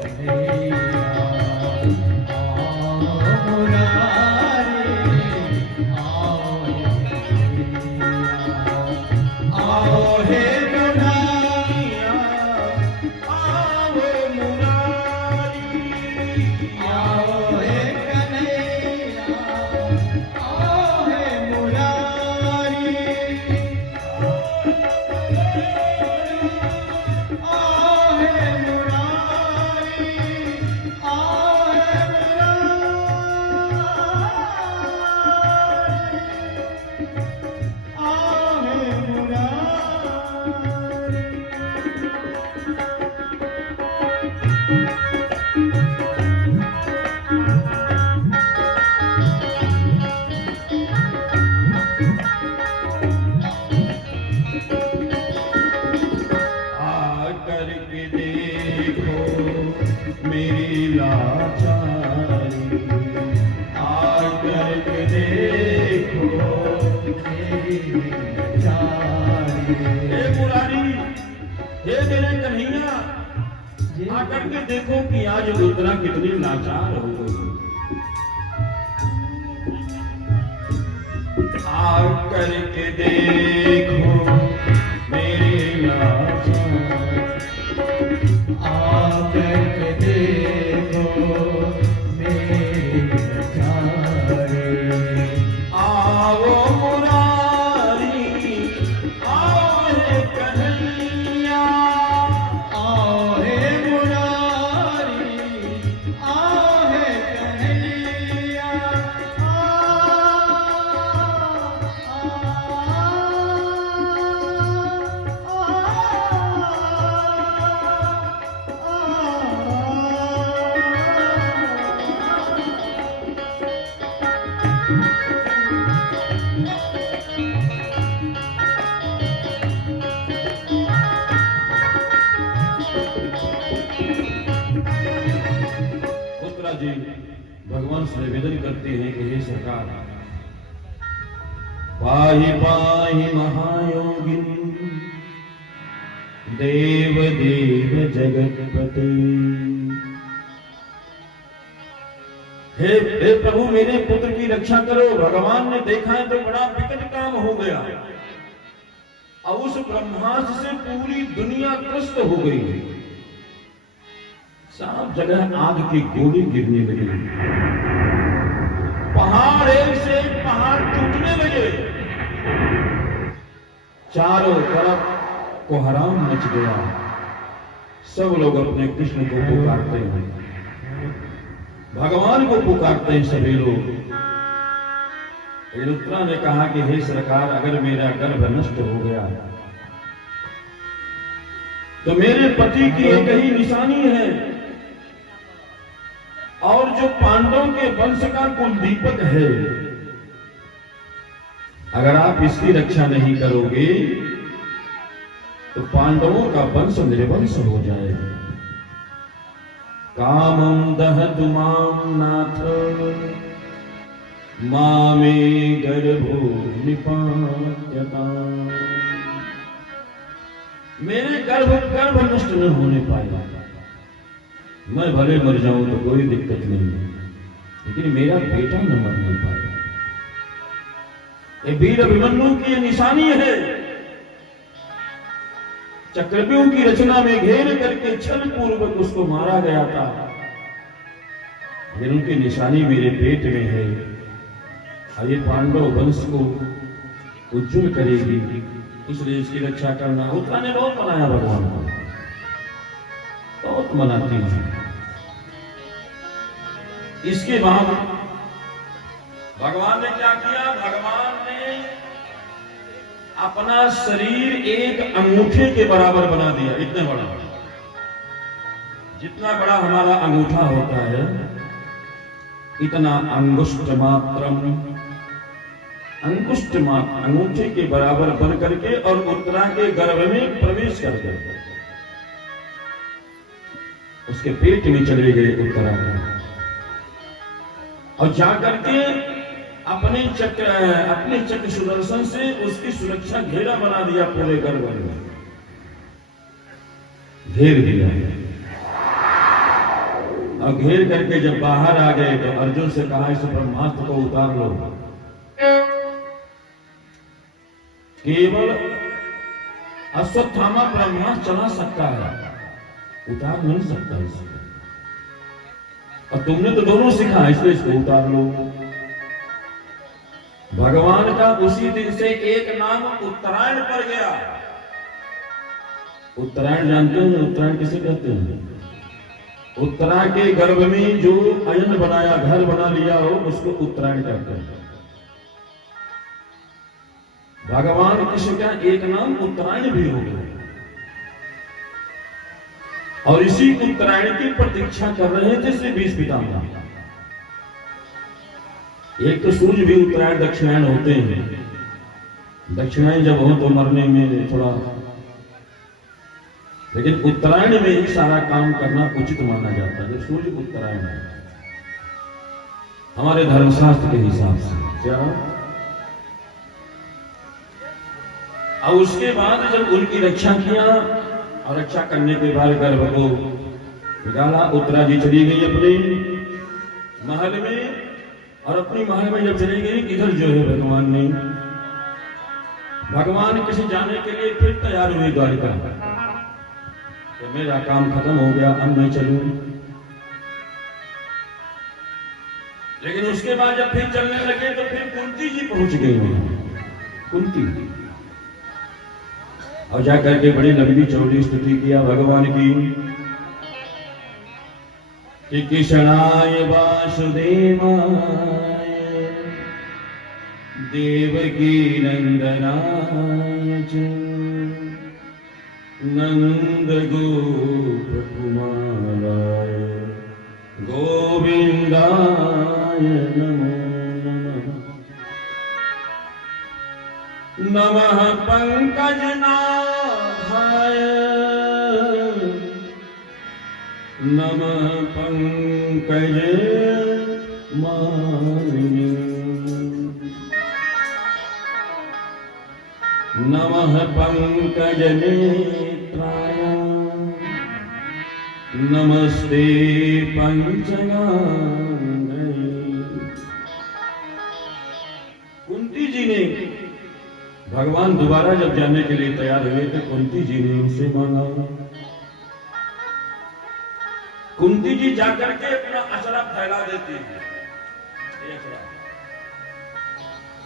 कन्हैया, आओ मुरारी, आओ कन्हैया, आओ हे आकर के देखो कि आज उत्तरा कितनी लाचार हो गई। आकर के देखो मेरी लाचार, आकर के देखो मेरी लाचार, आओ मुरारी, जी भगवान से निवेदन करते हैं कि हे सरकार, पाहि पाहि महायोगिनी देव देव जगतपते। हे प्रभु, मेरे पुत्र की रक्षा करो। भगवान ने देखा है तो बड़ा विकट काम हो गया और उस ब्रह्मास्त्र से पूरी दुनिया त्रस्त हो गई। सब जगह आग की गोली गिरने लगी, पहाड़ एक से एक पहाड़ टूटने लगे, चारों तरफ कोहराम मच गया। सब लोग अपने कृष्ण को पुकारते हैं, भगवान को पुकारते हैं सभी लोग। उत्तरा ने कहा कि हे सरकार, अगर मेरा गर्भ नष्ट हो गया तो मेरे पति की एक ही निशानी है और जो पांडवों के वंश का कुल दीपक है, अगर आप इसकी रक्षा नहीं करोगे तो पांडवों का वंश निर्वंश हो जाएगा। कामं दहतु मां नाथ मामे गर्भो निपात्यताम्। मेरे गर्भ नष्ट न होने पाएगा। मैं भले मर जाऊं तो कोई दिक्कत नहीं, लेकिन मेरा बेटा न मर नहीं पाएगा। ये वीर अभिमन्यु की निशानी है। चक्रव्यूह की रचना में घेर करके छल पूर्वक उसको मारा गया था, लेकिन उनकी निशानी मेरे पेट में है और ये पांडव वंश को उज्जवल करेगी, इसलिए इसकी रक्षा करना। उत्तरा ने बहुत मनाया भगवान को, बहुत मनाती है। इसके बाद भगवान ने क्या किया? भगवान ने अपना शरीर एक अंगूठे के बराबर बना दिया, इतने बड़ा। जितना बड़ा हमारा अंगूठा होता है इतना अंगुष्ठ मात्रम, अंगुष्ठ मात्र अंगूठे के बराबर बन करके और उत्तरा के गर्भ में प्रवेश कर गए, उसके पेट में चले गए उत्तरा के, और जाकर के अपने चक्र सुदर्शन से उसकी सुरक्षा घेरा बना दिया, पूरे गर्भ में घेर दिया। और घेर करके जब बाहर आ गए तो अर्जुन से कहा, इस ब्रह्मास्त्र को उतार लो। केवल अश्वत्थामा ब्रह्मास्त्र चला सकता है, उतार नहीं सकता इसको। और तुमने तो दोनों सीखा, इसलिए इसको उतार लो। भगवान का उसी दिन से एक नाम उत्तरायण पड़ गया। उत्तरायण जानते हैं? उत्तरायण किसे कहते हैं? उत्तरा के गर्भ में जो अयन बनाया, घर बना लिया हो, उसको उत्तरायण कहते हैं। भगवान कृष्ण का एक नाम उत्तरायण भी हो गया, और इसी उत्तरायण की प्रतीक्षा कर रहे थे श्री भीष्म पितामह। एक तो सूर्य भी उत्तरायण दक्षिणायन होते हैं, दक्षिणायन जब हो तो मरने में थोड़ा, लेकिन उत्तरायण में ही सारा काम करना उचित माना जाता है। सूर्य उत्तरायण है हमारे धर्मशास्त्र के हिसाब से। क्या? और उसके बाद जब उनकी रक्षा किया और रक्षा करने के बाद गर्भ को निकाला, उत्तरा जी चली गई अपने महल में, और अपनी महल में जब चली गई, इधर जो है भगवान किसी जाने के लिए फिर तैयार हुई द्वारिका। तो मेरा काम खत्म हो गया, अब मैं चलूं। लेकिन उसके बाद जब फिर चलने लगे तो फिर कुंती जी पहुंच गई। कुंती और जाकर के बड़ी लंबी चौड़ी स्तुति किया भगवान की कि कृष्णाय वासुदेवाय देवकी नंदनाय च नंद गोप कुमाराय गोविंदाय नमो नमः पंकजनाभाय नमः पंकज मालिनी नमः पंकज नेत्राय नमस्ते पंचगांगे। कुंती जी ने भगवान दोबारा जब जाने के लिए तैयार हुए तो कुंती जी ने उनसे मांगा। कुंती जी जाकर के अपना अचरा फैला देती है।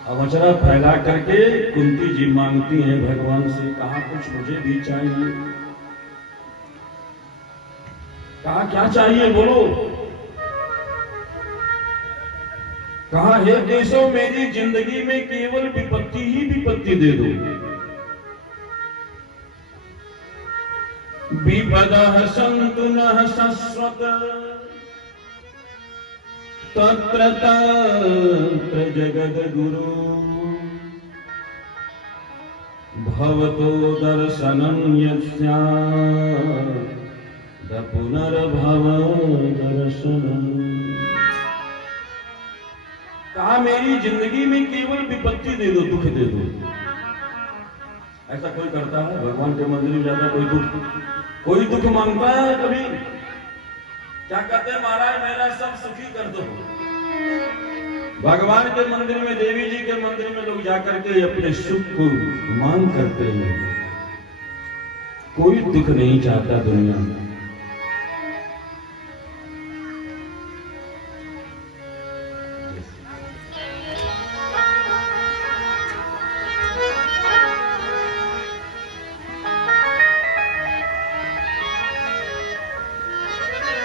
अब अचरा फैला करके कुंती जी मांगती हैं भगवान से, कहा कुछ मुझे भी चाहिए। कहा क्या चाहिए बोलो। कहा हे देशों मेरी जिंदगी में केवल विपत्ति ही विपत्ति दे दो। विपदः सन्तु नः शश्वत तत्र तत्र जगद्गुरु भवतो दर्शनं यस्यात् पुनर्भव दर्शनम्। कहा मेरी जिंदगी में केवल विपत्ति दे दो, दुख दे दो। ऐसा कोई करता है? भगवान के मंदिर में जाता कोई दुख मांगता है कभी? क्या कहते हैं महाराज मेरा सब सुखी कर दो। भगवान के मंदिर में, देवी जी के मंदिर में लोग जाकर के अपने सुख को मांग करते हैं। कोई दुख नहीं चाहता दुनिया में।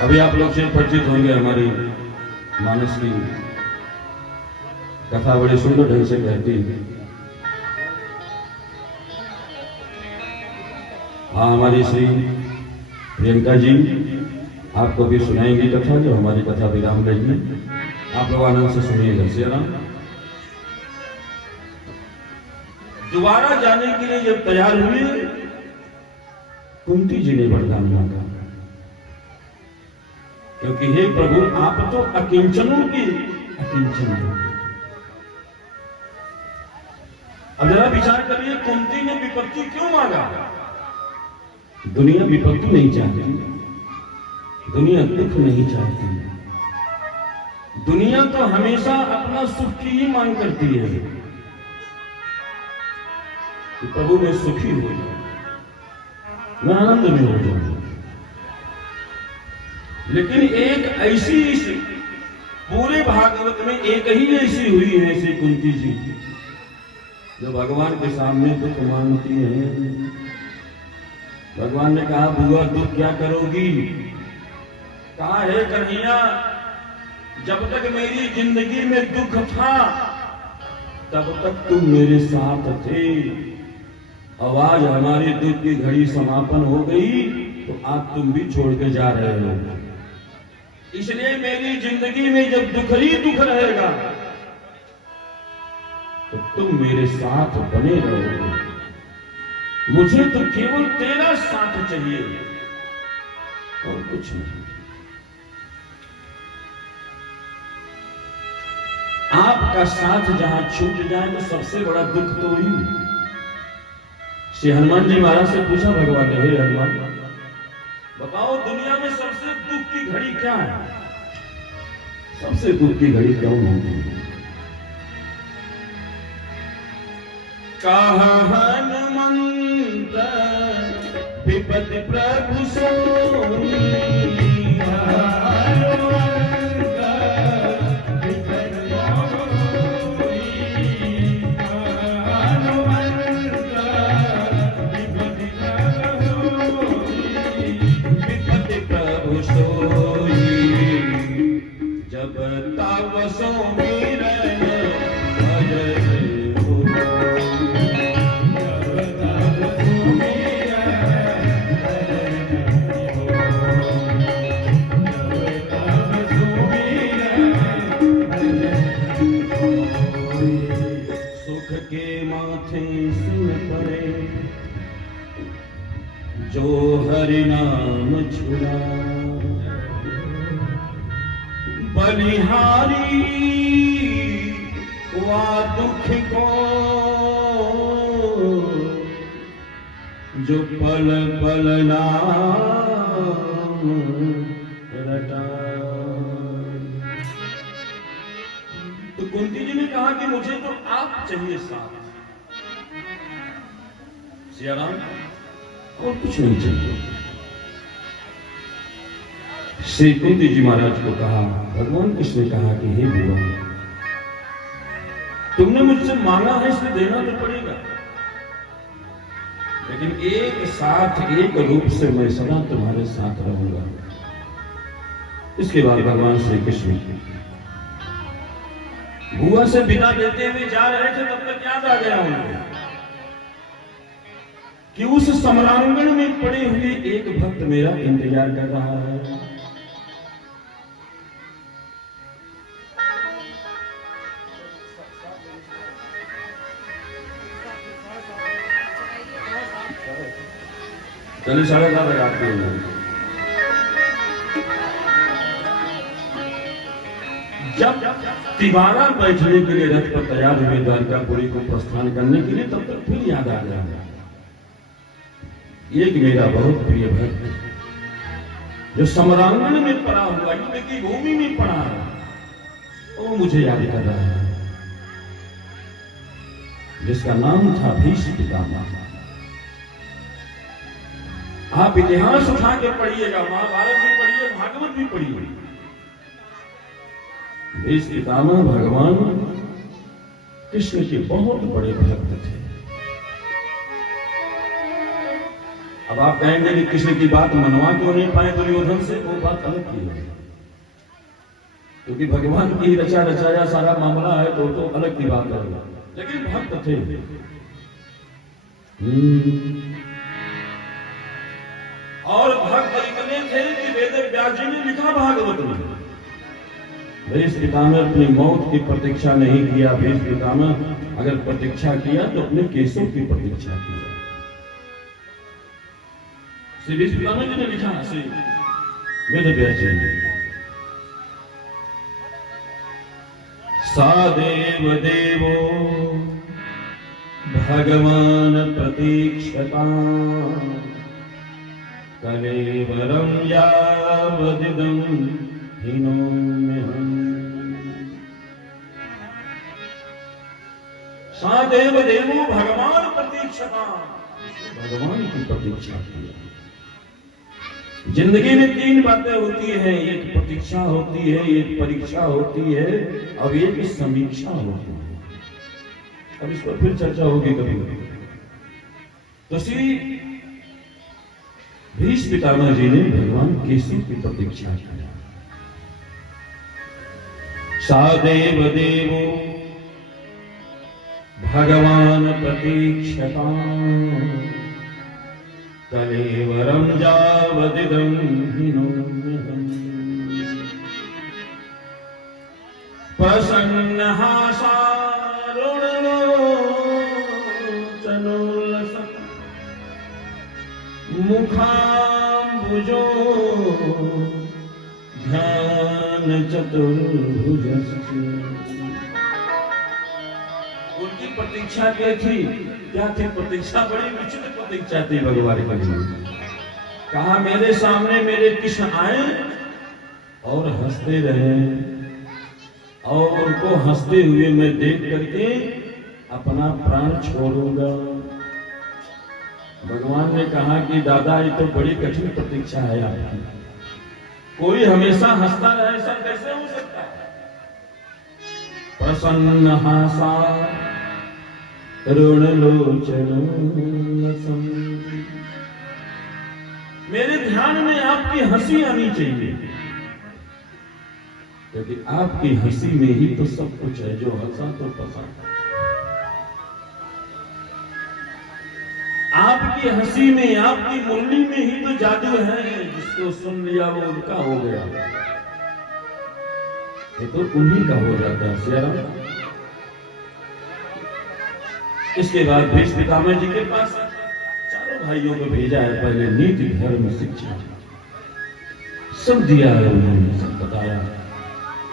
अभी आप लोग से परिचित होंगे हमारी मानस की कथा बड़े सुंदर ढंग से कहती है। हाँ, हमारी श्री प्रियंका जी आपको भी सुनाएंगी कथा, जो हमारी कथा विराम रही है। आप लोग आनंद से सुनिएगा। श्री राम। दोबारा जाने के लिए जब तैयार हुए, कुंती जी ने वरदान मांगा, क्योंकि हे प्रभु आप तो अकिंचनों की अकिंचन हो। अब जरा विचार करिए, कुंती ने विपत्ति क्यों मांगा? दुनिया विपत्ति नहीं चाहती, दुनिया दुख नहीं चाहती। दुनिया तो हमेशा अपना सुख की ही मांग करती है कि प्रभु मैं सुखी हो जाऊं, मैं आनंद में हो जाऊं। लेकिन एक ऐसी, पूरे भागवत में एक ही ऐसी हुई है श्री कुंती जी, जो भगवान के सामने दुख मांगती है। भगवान ने कहा बुआ दुख क्या करोगी? कहा हे कन्हैया, जब तक मेरी जिंदगी में दुख था तब तक तुम मेरे साथ थे। अब आज हमारी दुख की घड़ी समापन हो गई तो आज तुम भी छोड़ के जा रहे हो। इसलिए मेरी जिंदगी में जब दुख ही दुख रहेगा तो तुम मेरे साथ बने रहोगे। मुझे तो केवल तेरा साथ चाहिए और कुछ नहीं। आपका साथ जहां छूट जाए तो सबसे बड़ा दुख तो ही। श्री हनुमान जी महाराज से पूछा भगवान ने, हे हनुमान बताओ दुनिया में सबसे दुख की घड़ी क्या है? सबसे दुख की घड़ी क्या होगी? कहा हनुमंत विपति प्रभु सोई, जो हरि नाम छुड़ा बलिहारी वा दुख को जो पल पल नाम रटाए। तो कुंती जी ने कहा कि मुझे तो आप चाहिए साथ, सियाराम और कुछ नहीं चाहिए। श्री कुंती जी महाराज को कहा, भगवान कृष्ण ने कहा कि हे बुआ, तुमने मुझसे मांगा है इसलिए देना तो पड़ेगा, लेकिन एक साथ एक रूप से मैं सदा तुम्हारे साथ रहूंगा। इसके बाद भगवान श्री कृष्ण बुआ से विदा देते हुए जा रहे थे, तब तक याद आ गया उनको कि उस सम्रांगण में पड़े हुए एक भक्त मेरा इंतजार कर रहा है। चलिए 7:30 बजे आते हैं। जब तिवारा बैठने के लिए रथ पर तैयार हुए द्वारकापुरी को प्रस्थान करने के लिए, तब तक फिर याद आ गया एक मेरा बहुत प्रिय भक्त जो सम्रांगण में पड़ा हुआ, युद्ध की भूमि में पड़ा है, वो मुझे याद कर रहा है, जिसका नाम था भीष्म पितामह। आप इतिहास उठा के पढ़िएगा, महाभारत भी पढ़िए, भागवत भी पढ़िए। भीष्म पितामह भगवान कृष्ण के बहुत बड़े भक्त थे। अब आप कहेंगे कि कृष्ण की बात मनवा क्यों नहीं पाए दुर्योधन से, वो बात अलग की है, क्योंकि भगवान की रचा रचाया सारा मामला है, तो अलग की बात है, लेकिन भक्त थे। और भक्त इतने थे कि वेद व्यास जी ने लिखा भागवत में, भीष्म पितामह अपनी मौत की प्रतीक्षा नहीं किया। भीष्म पितामह अगर प्रतीक्षा किया तो अपने केशव की प्रतीक्षा किया। श्री भीष्म पितामह जी ने लिखा, श्री वेद व्यास जी ने, सादेव देवो भगवान प्रतीक्षता कलेवरं यावदिदं हीनोम्यहम्। सादेव देवो भगवान प्रतीक्षता, भगवान की प्रतीक्षा किया। जिंदगी में 3 बातें होती हैं, एक प्रतीक्षा होती है, एक परीक्षा होती है, और एक समीक्षा होती है। अब इस पर फिर चर्चा होगी कभी। तो श्री भीष्म पितामह जी ने भगवान केशव की प्रतीक्षा की। सादेव देवो भगवान प्रतीक्षता कलेवरं यावदिदं हीनोम्यहम्। प्रसन्नहासारुणलोचनोल्लसत् मुखाम्बुजो ध्यान चतुर्भुजस्य। उनकी प्रतीक्षा क्या थी? प्रतीक्षा बड़ी विचित्र प्रतीक्षा थी भगवान के लिए। कहा मेरे सामने मेरे कृष्ण आए और हंसते रहे, और उनको हंसते हुए मैं देख करके अपना प्राण छोड़ूंगा। भगवान ने कहा कि दादा ये तो बड़ी कठिन प्रतीक्षा है आपकी, कोई हमेशा हंसता रहे ऐसा कैसे हो सकता है? प्रसन्न हासा रुणलोचनोल्लसम्। मेरे ध्यान में आपकी हंसी आनी चाहिए, क्योंकि आपकी हंसी में ही तो सब कुछ है। जो हंसा तो पसंद, आपकी हंसी में, आपकी मुरली में ही तो जादू है। जिसको सुन लिया वो उनका हो गया, ये तो उन्हीं का हो जाता है। सियाराम। इसके बाद भीष्म पितामह जी के पास 4 भाइयों को भेजा है। पहले नीति धर्म शिक्षा सब दिया है, उन्होंने सब बताया।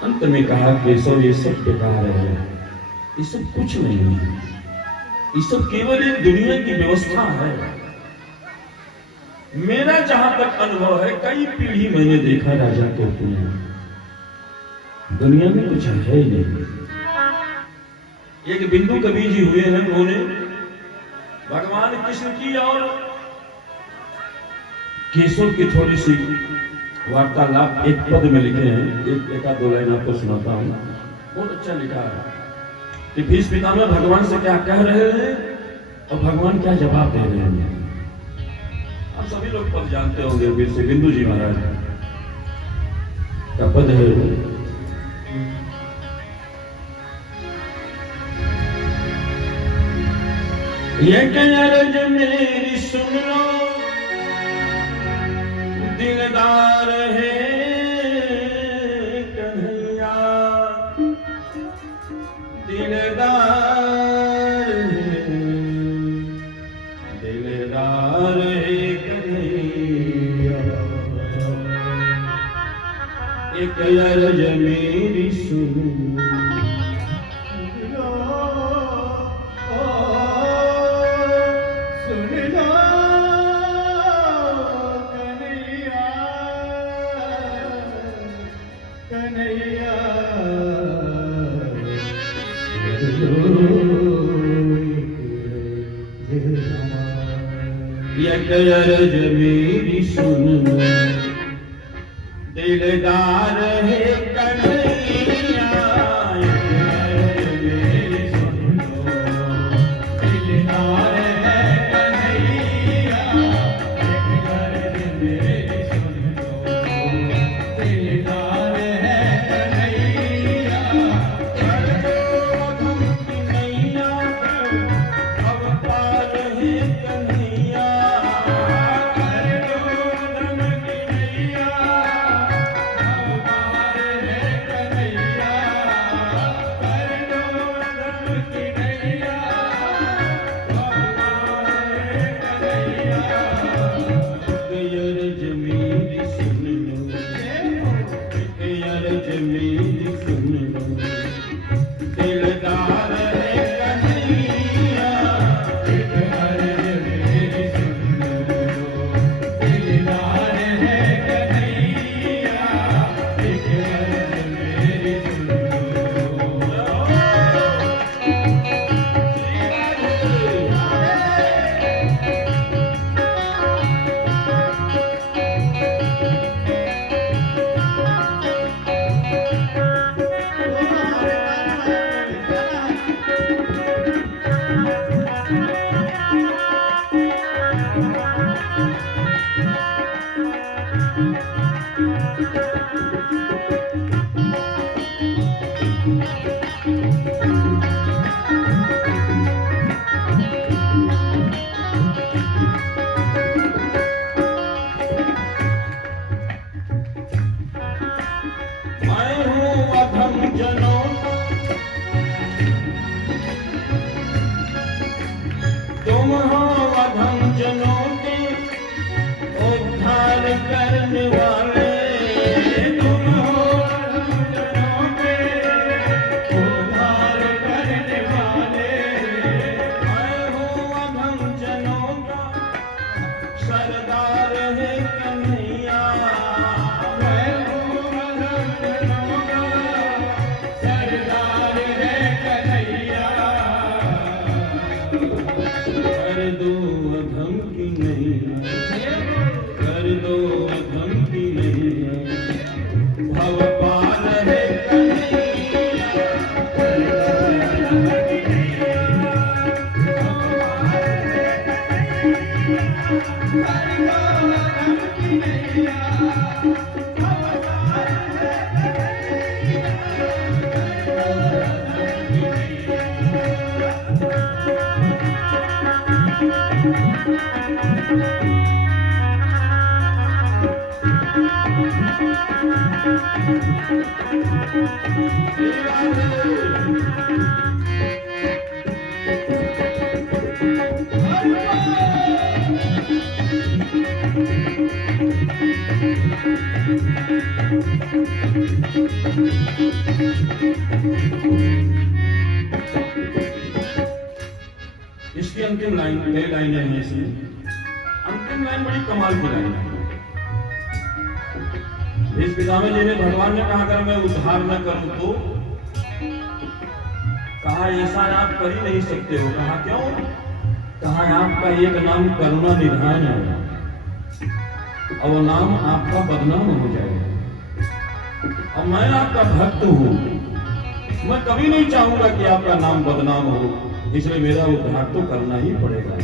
अंत में कहा केशव ये सब बेकार है, ये सब कुछ नहीं है, ये सब केवल एक दुनिया की व्यवस्था है। मेरा जहां तक अनुभव है, कई पीढ़ी मैंने देखा राजा को अपने, दुनिया में कुछ है ही नहीं। एक बिंदु कबीर जी हुए हैं, उन्होंने भगवान कृष्ण की और केशव की थोड़ी सी वार्तालाप एक पद में लिखे हैं, एक आध दो लाइन आपको सुनाता हूं, बहुत अच्छा लिखा है कि भीष्म पितामह भगवान से क्या कह रहे हैं और भगवान क्या जवाब दे रहे हैं। आप सभी लोग पद जानते होंगे, फिर से बिंदु जी महाराज का पद है। ये अर्ज मेरी सुन लो, दिलदार है कन्हैया, दिलदार है, दिलदार है कन्हैया। एक अर्ज मेरी सुन, अर्ज मेरी सुन, दिलदार है कन्हैया, मेरी सुन लो, दिलदार है कन्हैया, अर्ज मेरी सुन लो, दिलदार है कन्हैया। कर दो अधम की नैया, अब पार है कन्हैया, तुम हो अधम जनों के उद्धार करने वाले, तुम हो अधम जनों के उद्धार करने वाले। मैं हूँ अधम जनों का सरदार है कन्हैया, मैं हूँ अधम जनों का सरदार है कन्हैया। कर दो अधम की नैया, कर दो अधम की नैया, भव पार है कन्हैया, कर दो अधम की नैया, भव पार है कन्हैया, कर दो अधम की नैया, भव पार है कन्हैया, कर दो अधम की नैया। कई लाइनें हैं इसमें। अंतिम लाइन बड़ी कमाल की लाइन है। इस पितामह जी ने, भगवान ने कहा अगर मैं उद्धार न करूं तो, कहा ऐसा आप कर ही नहीं सकते हो। कहा क्यों? कहा आपका एक नाम करुणा निधान है और वो नाम आपका बदनाम हो जाएगा, और मैं आपका भक्त हूं, मैं कभी नहीं चाहूंगा कि आपका नाम बदनाम हो, इसलिए मेरा उद्धार तो करना ही पड़ेगा।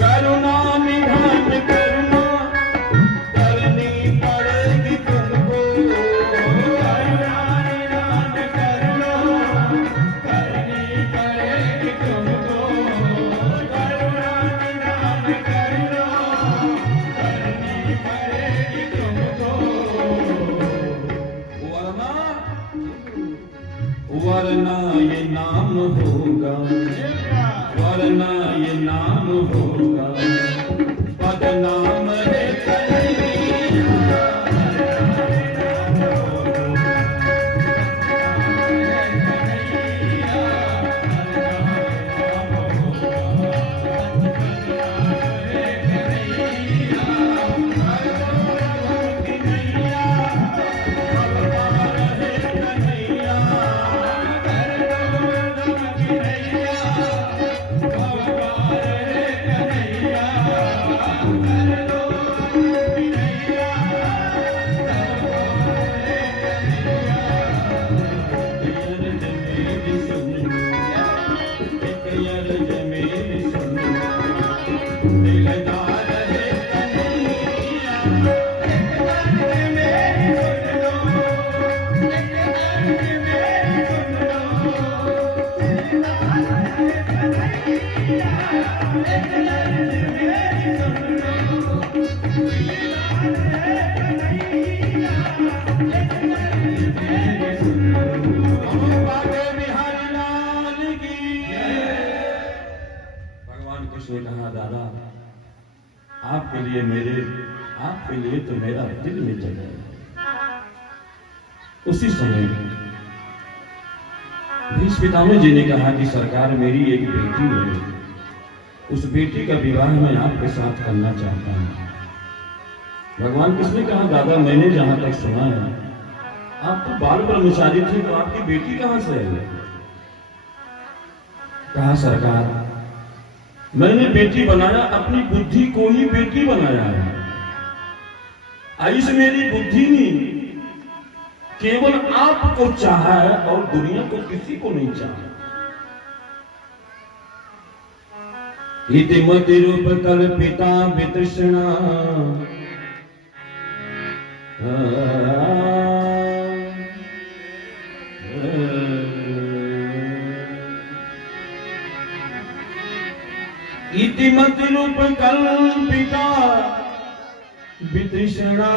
करुणा निधान करुणा करनी पड़ेगी तुमको, करुणा निधान करुणा करनी पड़ेगी तुमको, करुणा निधान करुणा करनी पड़ेगी तुमको, वरना ये नाम होगा, वरना ये नाम होगा बदनाम रे कन्हैया। ने कहा दादा आपके लिए आपके लिए तो मेरा दिल में जगह है। उसी समय भीष्म पितामह जी ने कहा कि सरकार मेरी एक बेटी है, उस बेटी का विवाह मैं आपके साथ करना चाहता हूं। भगवान किसने कहा दादा मैंने जहां तक सुना है आप तो बाल ब्रह्मचारी थे, तो आपकी बेटी कहां से है? कहा सरकार मैंने बेटी बनाया, अपनी बुद्धि को ही बेटी बनाया है। आयुष मेरी बुद्धि नहीं, केवल आपको चाहा है और दुनिया को किसी को नहीं चाहा। इतिमति रूप कल्पिता वितृष्णा इतिमति रूप कल्पिता वितृष्णा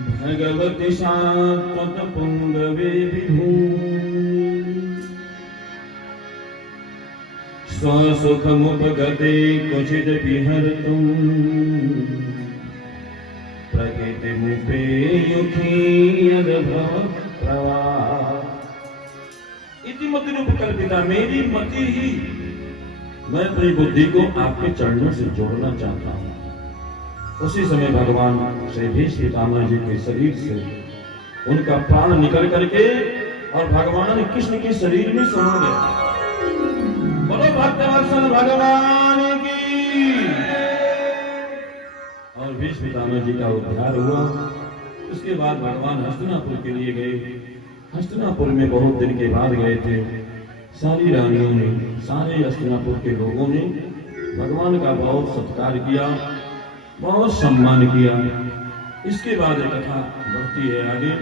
भगवती शाश्वत पुंगवे विभू स्वसुखमुपगते क्वचिद विहर्तुं प्रकृति मुपे युखीयद्भव प्रवाह। इतिमति रूप कल्पिता मेरी मति ही, मैं अपनी बुद्धि को आपके चरणों से जोड़ना चाहता हूं। उसी समय भगवान श्री भीष्म पितामह जी के शरीर से उनका प्राण निकल करके और भगवान कृष्ण के शरीर में समा गया। बोलो भक्तवत्सल भगवान की। और भीष्म पितामह जी का उद्धार हुआ। उसके बाद भगवान हस्तिनापुर के लिए गए। हस्तिनापुर में बहुत दिन के बाद गए थे। सारी रानियों ने, सारे हस्तिनापुर के लोगों ने भगवान का बहुत सत्कार किया, बहुत सम्मान किया। इसके बाद एक कथा बढ़ती है आगे।